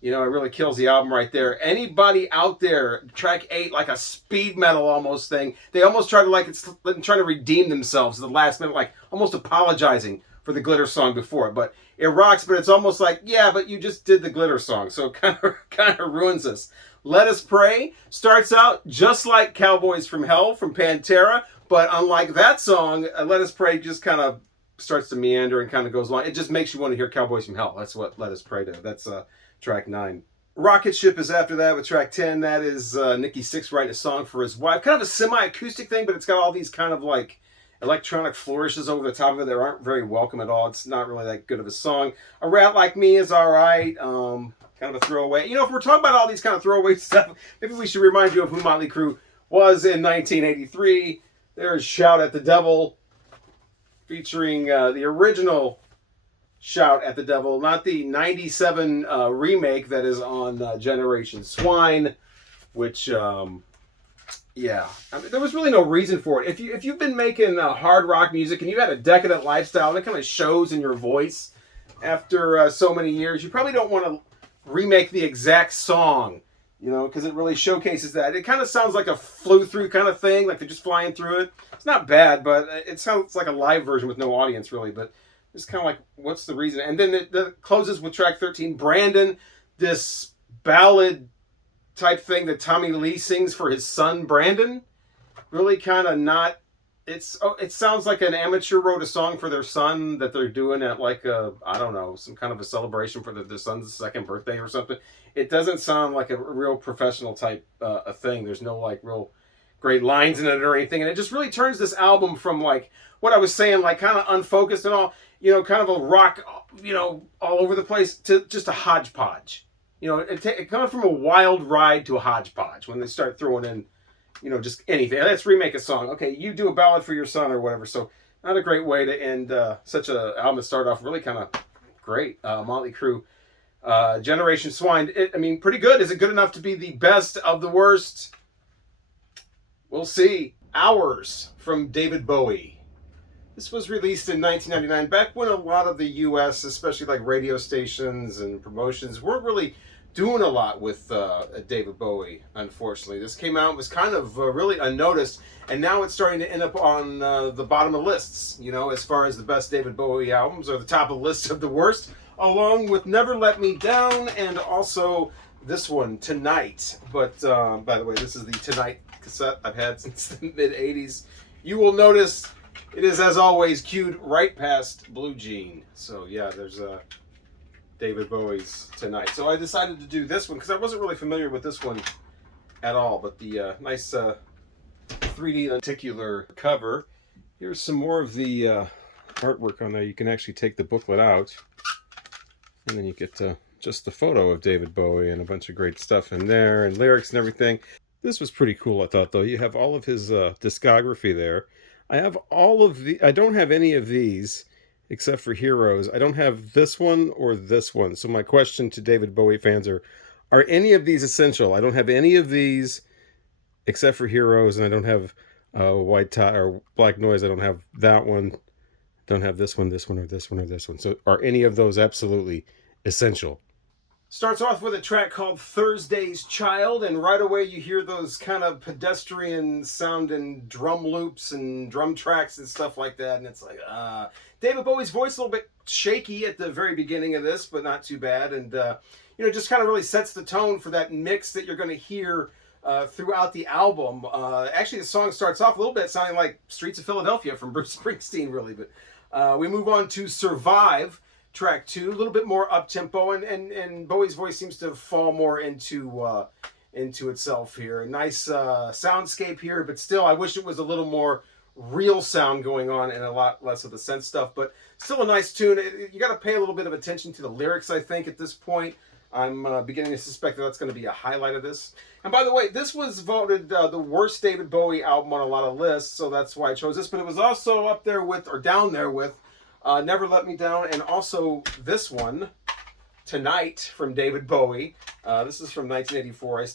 you know, it really kills the album right there. Anybody out there, track 8, like a speed metal almost thing, they almost try to, like, it's trying to redeem themselves at the last minute, like almost apologizing for the Glitter song before. But it rocks, but it's almost like, yeah, but you just did the Glitter song, so it kind of ruins us. Let Us Pray starts out just like Cowboys from Hell from Pantera, but unlike that song, Let Us Pray just kind of starts to meander and kind of goes along. It just makes you want to hear Cowboys from Hell. That's what Let Us Pray does. That's track 9. Rocket Ship is after that with track 10. That is Nikki Sixx writing a song for his wife. Kind of a semi-acoustic thing, but it's got all these kind of like electronic flourishes over the top of it that aren't very welcome at all. It's not really that good of a song. A Rat Like Me is all right. Kind of a throwaway. You know, if we're talking about all these kind of throwaway stuff, maybe we should remind you of who Motley Crue was in 1983. There's Shout at the Devil, featuring the original Shout at the Devil, not the 97 remake that is on Generation Swine, which... yeah, I mean, there was really no reason for it. If you've been making hard rock music and you had a decadent lifestyle, and it kind of shows in your voice after so many years, you probably don't want to remake the exact song, you know, because it really showcases that. It kind of sounds like a flew through kind of thing, like they're just flying through it. It's not bad, but it sounds like a live version with no audience, really. But it's kind of like, what's the reason? And then it closes with track 13, Brandon, this ballad type thing that Tommy Lee sings for his son Brandon. Really kind of not. It sounds like an amateur wrote a song for their son that they're doing at like a, I don't know, some kind of a celebration for their son's second birthday or something. It doesn't sound like a real professional type a thing. There's no like real great lines in it or anything, and it just really turns this album from like what I was saying, like kind of unfocused and all, you know, kind of a rock, you know, all over the place, to just a hodgepodge. You know, it comes from a wild ride to a hodgepodge when they start throwing in, you know, just anything. Let's remake a song. Okay, you do a ballad for your son or whatever. So not a great way to end such an album that started off really kind of great. Motley Crue, Generation Swine. I mean, pretty good. Is it good enough to be the best of the worst? We'll see. Hours from David Bowie. This was released in 1999, back when a lot of the U.S., especially like radio stations and promotions, weren't really doing a lot with David Bowie, unfortunately. This came out, was kind of really unnoticed, and now it's starting to end up on the bottom of lists, you know, as far as the best David Bowie albums, or the top of the list of the worst, along with Never Let Me Down, and also this one, Tonight. But, by the way, this is the Tonight cassette I've had since the mid-'80s. You will notice... it is, as always, cued right past Blue Jean. So, yeah, there's David Bowie's Tonight. So I decided to do this one because I wasn't really familiar with this one at all. But the nice 3D lenticular cover. Here's some more of the artwork on there. You can actually take the booklet out. And then you get just the photo of David Bowie and a bunch of great stuff in there and lyrics and everything. This was pretty cool, I thought, though. You have all of his discography there. I have all of the... I don't have any of these except for Heroes. I don't have this one or this one. So my question to David Bowie fans are any of these essential? I don't have any of these except for Heroes, and I don't have White Tie or Black Noise. I don't have that one. Don't have this one, this one, or this one, or this one. So are any of those absolutely essential? Starts off with a track called Thursday's Child, and right away you hear those kind of pedestrian sounding drum loops and drum tracks and stuff like that, and it's like, David Bowie's voice a little bit shaky at the very beginning of this, but not too bad, and, you know, just kind of really sets the tone for that mix that you're going to hear throughout the album. Actually, the song starts off a little bit sounding like Streets of Philadelphia from Bruce Springsteen, really, but we move on to Survive, track 2, a little bit more up-tempo, and Bowie's voice seems to fall more into itself here. A nice soundscape here, but still, I wish it was a little more real sound going on and a lot less of the synth stuff, but still a nice tune. You got to pay a little bit of attention to the lyrics, I think, at this point. I'm beginning to suspect that that's going to be a highlight of this. And by the way, this was voted the worst David Bowie album on a lot of lists, so that's why I chose this, but it was also up there with, or down there with, Never Let Me Down, and also this one, Tonight, from David Bowie. This is from 1984.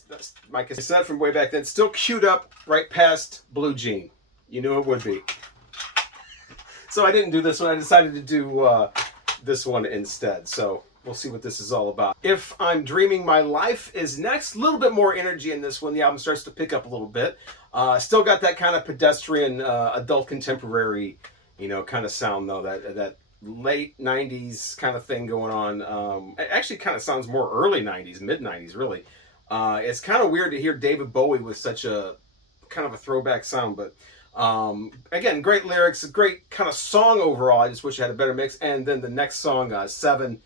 My cassette from way back then, still queued up right past Blue Jean. You knew it would be. So I didn't do this one. I decided to do this one instead. So we'll see what this is all about. If I'm Dreaming My Life is next. A little bit more energy in this one. The album starts to pick up a little bit. Still got that kind of pedestrian, adult contemporary, you know, kind of sound, though, that late 90s kind of thing going on. It actually kind of sounds more early 90s, mid 90s, really. It's kind of weird to hear David Bowie with such a kind of a throwback sound, but again, great lyrics, a great kind of song overall. I just wish I had a better mix. And then the next song, 7,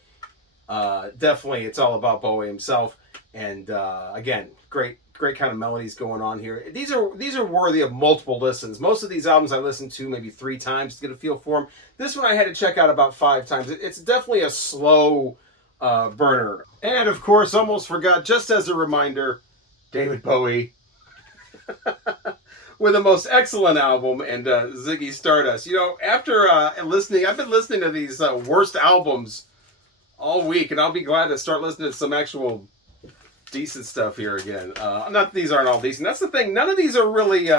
definitely it's all about Bowie himself. And again, great kind of melodies going on here. These are worthy of multiple listens. Most of these albums I listened to maybe 3 times to get a feel for them. This one I had to check out about 5 times. It's definitely a slow burner. And of course, almost forgot, just as a reminder, David Bowie with the most excellent album, and Ziggy Stardust. You know, after listening, I've been listening to these worst albums all week, and I'll be glad to start listening to some actual decent stuff here again. Not that these aren't all decent. That's the thing. None of these are really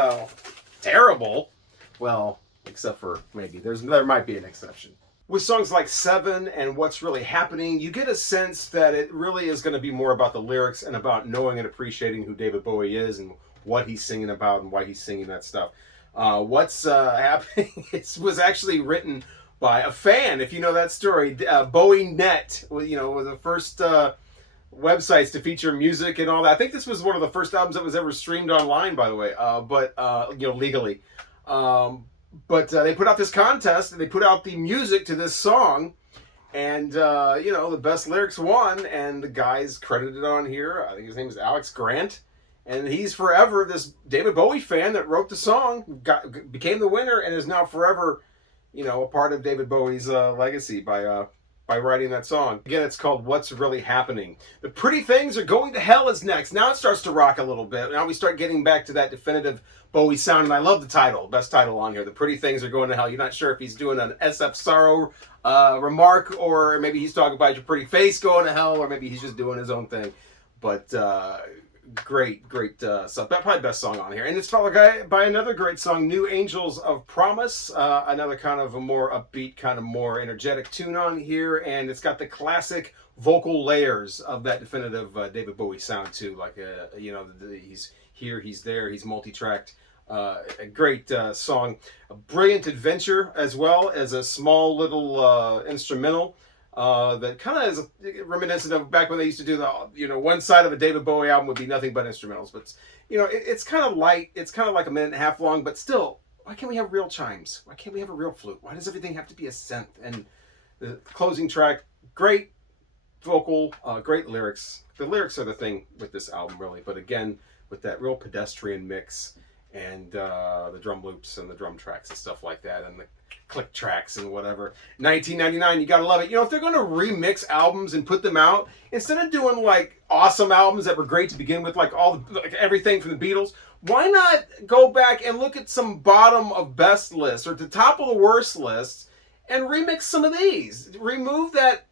terrible. Well, except for maybe there might be an exception. With songs like 7 and What's Really Happening, you get a sense that it really is going to be more about the lyrics and about knowing and appreciating who David Bowie is and what he's singing about and why he's singing that stuff. What's Happening was actually written by a fan, if you know that story. Bowie Net, you know, was the first websites to feature music and all that. I think this was one of the first albums that was ever streamed online, by the way, but you know, legally. But they put out this contest, and they put out the music to this song, and you know, the best lyrics won, and the guy's credited on here. I think his name is Alex Grant, and he's forever this David Bowie fan that wrote the song, became the winner, and is now forever, you know, a part of David Bowie's legacy by writing that song. Again, it's called What's Really Happening. The Pretty Things Are Going to Hell is next. Now it starts to rock a little bit. Now we start getting back to that definitive Bowie sound, and I love the title. Best title on here. The Pretty Things Are Going to Hell. You're not sure if he's doing an SF Sorrow remark, or maybe he's talking about your pretty face going to hell, or maybe he's just doing his own thing. But great stuff. Probably best song on here. And it's followed by another great song, New Angels of Promise. Another kind of a more upbeat, kind of more energetic tune on here. And it's got the classic vocal layers of that definitive David Bowie sound too. Like, you know, he's here, he's there, he's multi-tracked. A great song. A brilliant adventure, as well as a small little instrumental. That kind of is reminiscent of back when they used to do the, you know, one side of a David Bowie album would be nothing but instrumentals. But, you know, it's kind of light. It's kind of like a minute and a half long, but still, why can't we have real chimes? Why can't we have a real flute? Why does everything have to be a synth? And the closing track, great vocal, great lyrics. The lyrics are the thing with this album, really. But again, with that real pedestrian mix and the drum loops and the drum tracks and stuff like that, and the click tracks and whatever. 1999, you gotta love it. You know, if they're gonna remix albums and put them out, instead of doing like awesome albums that were great to begin with, like everything from the Beatles, why not go back and look at some bottom of best lists or the top of the worst lists and remix some of these? Remove that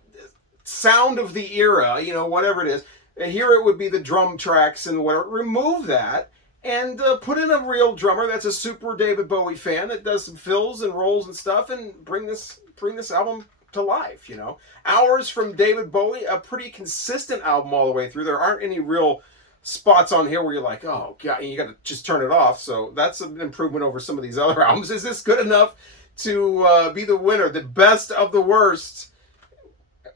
sound of the era, you know, whatever it is. And here it would be the drum tracks and whatever. Remove that and put in a real drummer that's a super David Bowie fan that does some fills and rolls and stuff, and bring this album to life, you know. Hours from David Bowie, a pretty consistent album all the way through. There aren't any real spots on here where you're like, oh God, you got to just turn it off. So that's an improvement over some of these other albums. Is this good enough to be the winner? The best of the worst.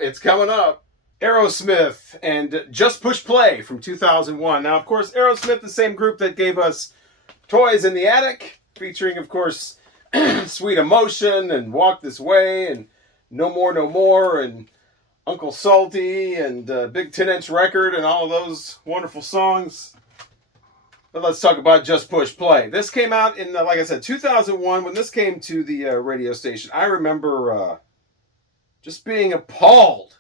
It's coming up. Aerosmith and Just Push Play from 2001. Now, of course, Aerosmith, the same group that gave us Toys in the Attic, featuring, of course, Sweet Emotion and Walk This Way and No More, No More and Uncle Salty and Big 10-inch Record and all of those wonderful songs. But let's talk about Just Push Play. This came out in, like I said, 2001. When this came to the radio station, I remember just being appalled.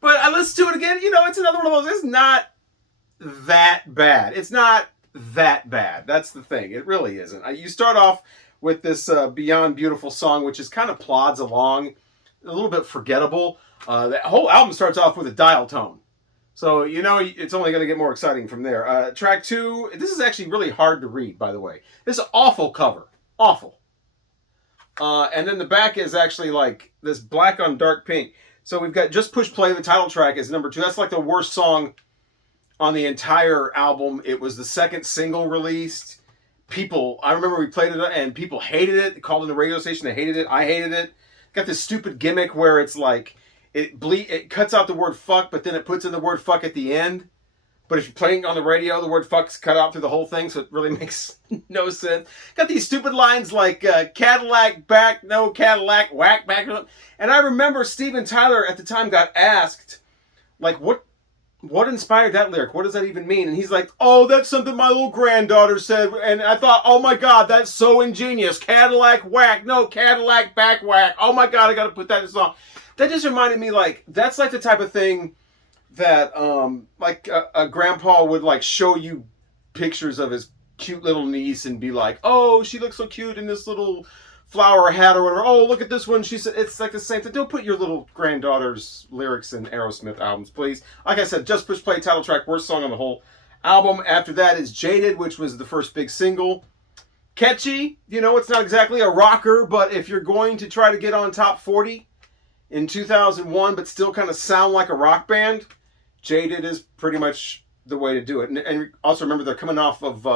But I listened to it again. You know, it's another one of those. It's not that bad. It's not that bad. That's the thing. It really isn't. You start off with this Beyond Beautiful song, which is kind of plods along, a little bit forgettable. The whole album starts off with a dial tone. So, you know, it's only going to get more exciting from there. Track 2, this is actually really hard to read, by the way. This is an awful cover. Awful. And then the back is actually like this black on dark pink. So we've got Just Push Play, the title track is number 2. That's like the worst song on the entire album. It was the second single released. I remember we played it and people hated it. They called in the radio station, they hated it. I hated it. Got this stupid gimmick where it's like, it cuts out the word fuck, but then it puts in the word fuck at the end. But if you're playing on the radio, the word fuck's cut out through the whole thing, so it really makes no sense. Got these stupid lines like Cadillac back, no Cadillac, whack back. And I remember Steven Tyler at the time got asked, like, what what inspired that lyric? What does that even mean? And he's like, oh, that's something my little granddaughter said. And I thought, oh my God, that's so ingenious. Cadillac whack. No, Cadillac back whack. Oh my God, I got to put that in a song. That just reminded me, like, that's like the type of thing that, like, a grandpa would, like, show you pictures of his cute little niece and be like, oh, she looks so cute in this little flower hat or whatever. Oh, look at this one. She said, it's like the same thing. Don't put your little granddaughter's lyrics in Aerosmith albums, please. Like I said, Just Push Play, title track, worst song on the whole album. After that is Jaded, which was the first big single. Catchy. You know, it's not exactly a rocker, but if you're going to try to get on top 40 in 2001, but still kind of sound like a rock band, Jaded is pretty much the way to do it. And also remember, they're coming off of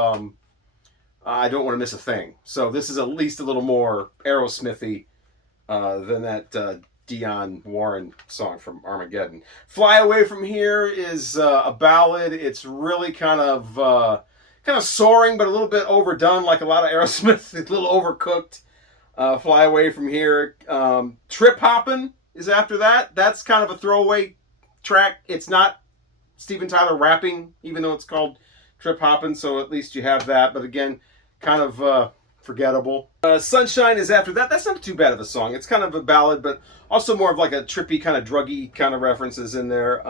I Don't Want to Miss a Thing. So this is at least a little more Aerosmithy than that Dionne Warren song from Armageddon. Fly Away From Here is a ballad. It's really kind of soaring, but a little bit overdone, like a lot of Aerosmith. It's a little overcooked. Fly Away From Here. Trip Hoppin' is after that. That's kind of a throwaway track. It's not Steven Tyler rapping, even though it's called Trip Hoppin', so at least you have that. But again, kind of forgettable. Sunshine is after that. That's not too bad of a song. It's kind of a ballad, but also more of like a trippy, kind of druggy kind of references in there.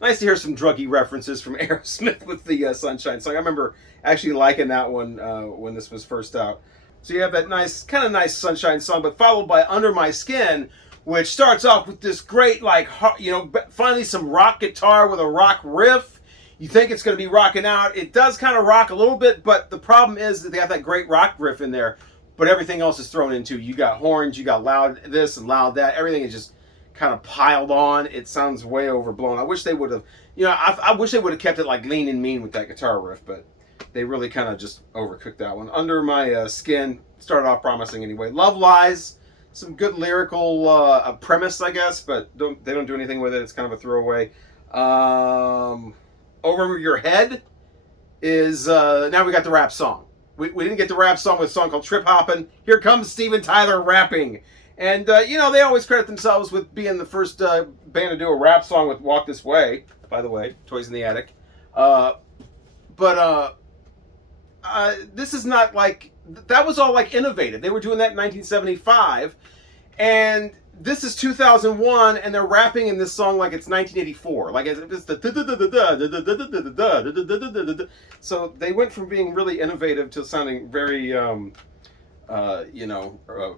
Nice to hear some druggy references from Aerosmith with the Sunshine song. I remember actually liking that one when this was first out. So you have that kind of nice Sunshine song, but followed by Under My Skin, which starts off with this great, like, you know, finally some rock guitar with a rock riff. You think it's going to be rocking out. It does kind of rock a little bit, but the problem is that they got that great rock riff in there, but everything else is thrown into. You got horns, you got loud this and loud that. Everything is just kind of piled on. It sounds way overblown. I wish they would have, you know, I wish they would have kept it like lean and mean with that guitar riff, but they really kind of just overcooked that one. Under My Skin started off promising anyway. Love Lies, some good lyrical premise, I guess, but they don't do anything with it. It's kind of a throwaway. Over Your Head is, now we got the rap song. We didn't get the rap song with a song called Trip Hoppin'. Here comes Steven Tyler rapping. And, you know, they always credit themselves with being the first band to do a rap song with Walk This Way, by the way, Toys in the Attic. This is not like, that was all like innovative. They were doing that in 1975. And this is 2001, and they're rapping in this song like it's 1984. Like it's the so they went from being really innovative to sounding very,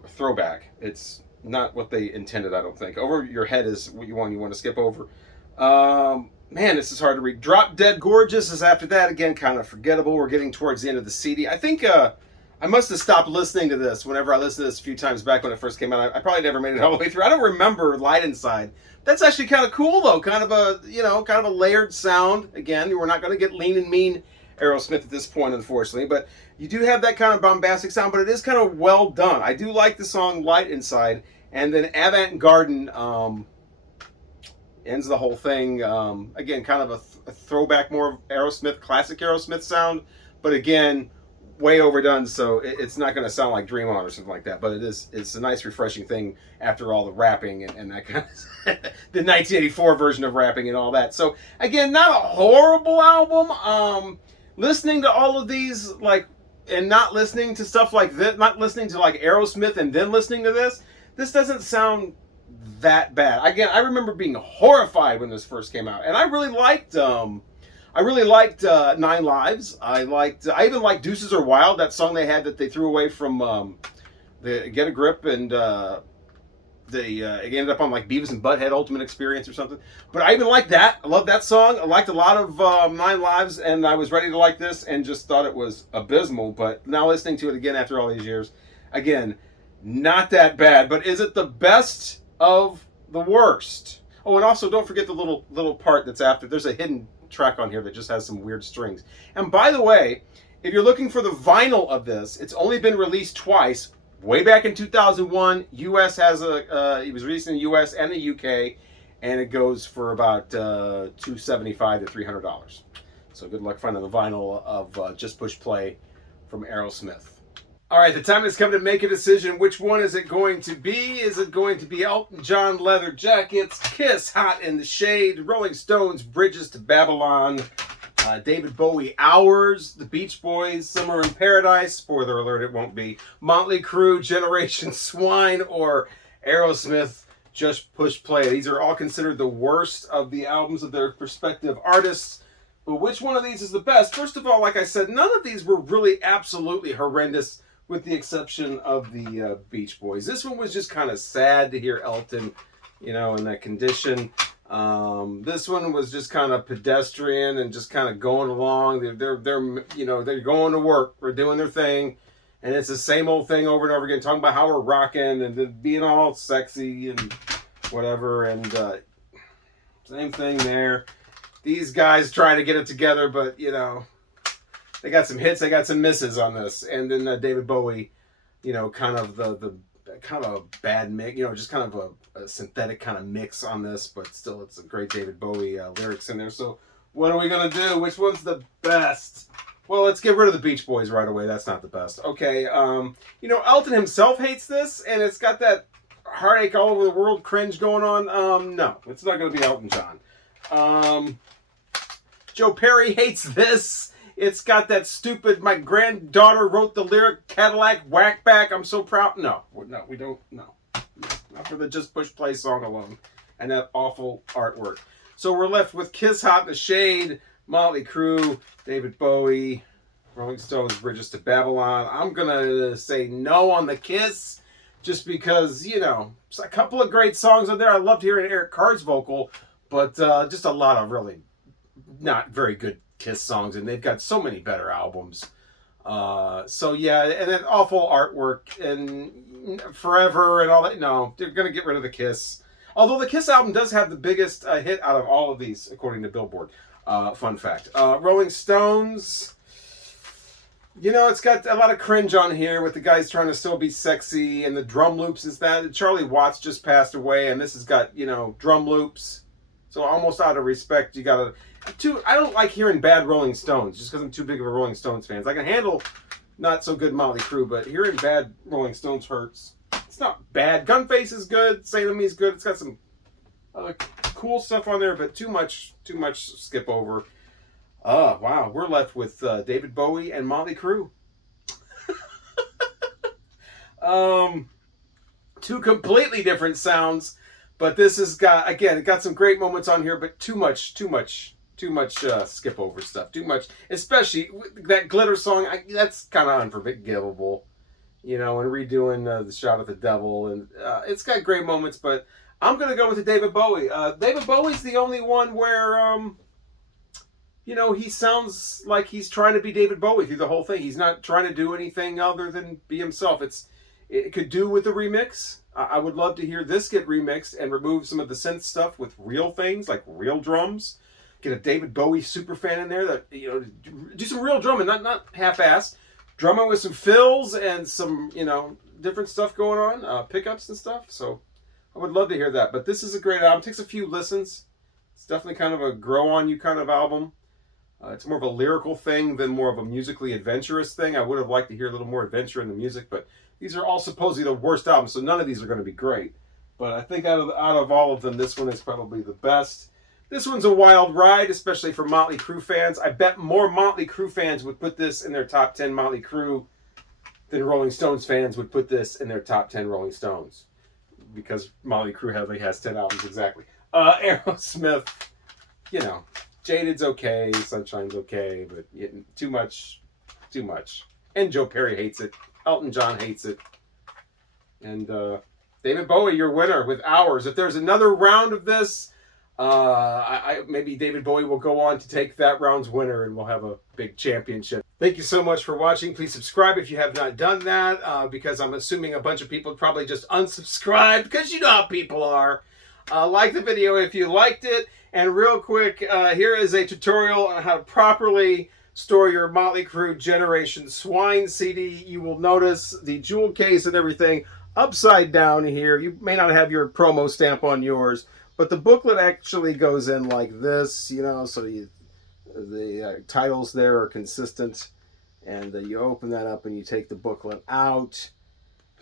throwback. It's not what they intended, I don't think. Over Your Head is what you want to skip over. Man, this is hard to read. Drop Dead Gorgeous is after that. Again, kind of forgettable. We're getting towards the end of the CD. I think I must have stopped listening to this whenever I listened to this a few times back when it first came out. I probably never made it all the way through. I don't remember Light Inside. That's actually kind of cool, though. Kind of a layered sound. Again, we're not going to get lean and mean Aerosmith at this point, unfortunately. But you do have that kind of bombastic sound, but it is kind of well done. I do like the song Light Inside. And then Avant Garden ends the whole thing. Again, kind of a throwback, more of Aerosmith, classic Aerosmith sound. But again, way overdone, so it's not going to sound like Dream On or something like that, but it's a nice refreshing thing after all the rapping and that kind of the 1984 version of rapping and all that. So again, not a horrible album. Listening to all of these, like, and not listening to stuff like this, not listening to like Aerosmith and then listening to this doesn't sound that bad. Again, I remember being horrified when this first came out, and I really liked Nine Lives. I even liked Deuces Are Wild, that song they had that they threw away from the Get a Grip, and it ended up on like Beavis and Butthead Ultimate Experience or something. But I even liked that. I love that song. I liked a lot of Nine Lives, and I was ready to like this and just thought it was abysmal. But now listening to it again after all these years, again, not that bad. But is it the best of the worst? Oh, and also don't forget the little part that's after. There's a hidden track on here that just has some weird strings. And by the way, if you're looking for the vinyl of this, it's only been released twice. Way back in 2001, US has it was released in the US and the UK, and it goes for about $275 to $300. So good luck finding the vinyl of Just Push Play from Aerosmith. All right, the time has come to make a decision. Which one is it going to be? Is it going to be Elton John, Leather Jackets, Kiss, Hot in the Shade, Rolling Stones, Bridges to Babylon, David Bowie, Hours, The Beach Boys, Summer in Paradise, spoiler alert, it won't be, Motley Crue, Generation Swine, or Aerosmith, Just Push Play? These are all considered the worst of the albums of their respective artists. But which one of these is the best? First of all, like I said, none of these were really absolutely horrendous, with the exception of the Beach Boys. This one was just kind of sad to hear Elton, in that condition. This one was just kind of pedestrian and just kind of going along. They're going to work, they're doing their thing, and it's the same old thing over and over again, talking about how we're rocking and being all sexy and whatever. And same thing there. These guys trying to get it together, but they got some hits, they got some misses on this. And then David Bowie, kind of the kind of a bad mix, just kind of a synthetic kind of mix on this, but still it's a great David Bowie lyrics in there. So what are we going to do? Which one's the best? Well, let's get rid of the Beach Boys right away. That's not the best. Okay, Elton himself hates this, and it's got that heartache all over the world cringe going on. No, it's not going to be Elton John. Joe Perry hates this. It's got that stupid, my granddaughter wrote the lyric, Cadillac whackback, I'm so proud. No, we don't, no. Not for the Just Push Play song alone. And that awful artwork. So we're left with Kiss, Hot in the Shade, Motley Crue, David Bowie, Rolling Stones, Bridges to Babylon. I'm going to say no on the Kiss, just because, there's a couple of great songs on there. I loved hearing Eric Carr's vocal, but just a lot of really not very good Kiss songs, and they've got so many better albums. So yeah, and then awful artwork and Forever and all that. No, they're gonna get rid of the Kiss. Although the Kiss album does have the biggest hit out of all of these, according to Billboard. Fun fact. Rolling Stones. It's got a lot of cringe on here with the guys trying to still be sexy, and the drum loops is that. Charlie Watts just passed away, and this has got, drum loops. So almost out of respect, you gotta. I don't like hearing bad Rolling Stones just because I'm too big of a Rolling Stones fan. I can handle not so good Motley Crue, but hearing bad Rolling Stones hurts. It's not bad. Gunface is good. Say to Me is good. It's got some cool stuff on there, but too much skip over. Wow. We're left with David Bowie and Motley Crue. Two completely different sounds, but this has got, again, it got some great moments on here, but too much skip over stuff. Too much, especially that Glitter song. That's kind of unforgivable, and redoing the Shot at the Devil, and it's got great moments. But I'm gonna go with the David Bowie. David Bowie's the only one where he sounds like he's trying to be David Bowie through the whole thing. He's not trying to do anything other than be himself. It could do with the remix. I would love to hear this get remixed and remove some of the synth stuff with real things like real drums. Get a David Bowie superfan in there that do some real drumming, not half-assed. Drumming with some fills and some different stuff going on, pickups and stuff. So I would love to hear that. But this is a great album. It takes a few listens. It's definitely kind of a grow on you kind of album. It's more of a lyrical thing than more of a musically adventurous thing. I would have liked to hear a little more adventure in the music, but these are all supposedly the worst albums, so none of these are going to be great. But I think out of all of them, this one is probably the best. This one's a wild ride, especially for Motley Crue fans. I bet more Motley Crue fans would put this in their top 10 Motley Crue than Rolling Stones fans would put this in their top 10 Rolling Stones. Because Motley Crue has 10 albums exactly. Aerosmith, Jaded's okay, Sunshine's okay, but too much. And Joe Perry hates it. Elton John hates it. And David Bowie, your winner with Hours. If there's another round of this, maybe David Bowie will go on to take that round's winner and we'll have a big championship. Thank you so much for watching. Please subscribe if you have not done that, because I'm assuming a bunch of people probably just unsubscribed, because you know how people are. Like the video if you liked it. And real quick, here is a tutorial on how to properly store your Motley Crue Generation Swine CD. You will notice the jewel case and everything upside down here. You may not have your promo stamp on yours, but the booklet actually goes in like this, so the titles there are consistent. And you open that up and you take the booklet out,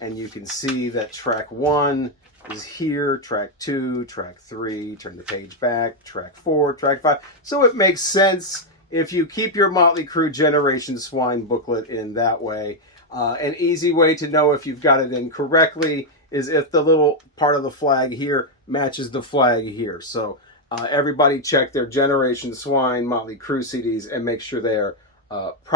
and you can see that track 1 is here, track 2, track 3, turn the page back, track 4, track 5. So it makes sense if you keep your Motley Crue Generation Swine booklet in that way. An easy way to know if you've got it in correctly is if the little part of the flag here matches the flag here. So everybody check their Generation Swine Motley Crue CDs and make sure they are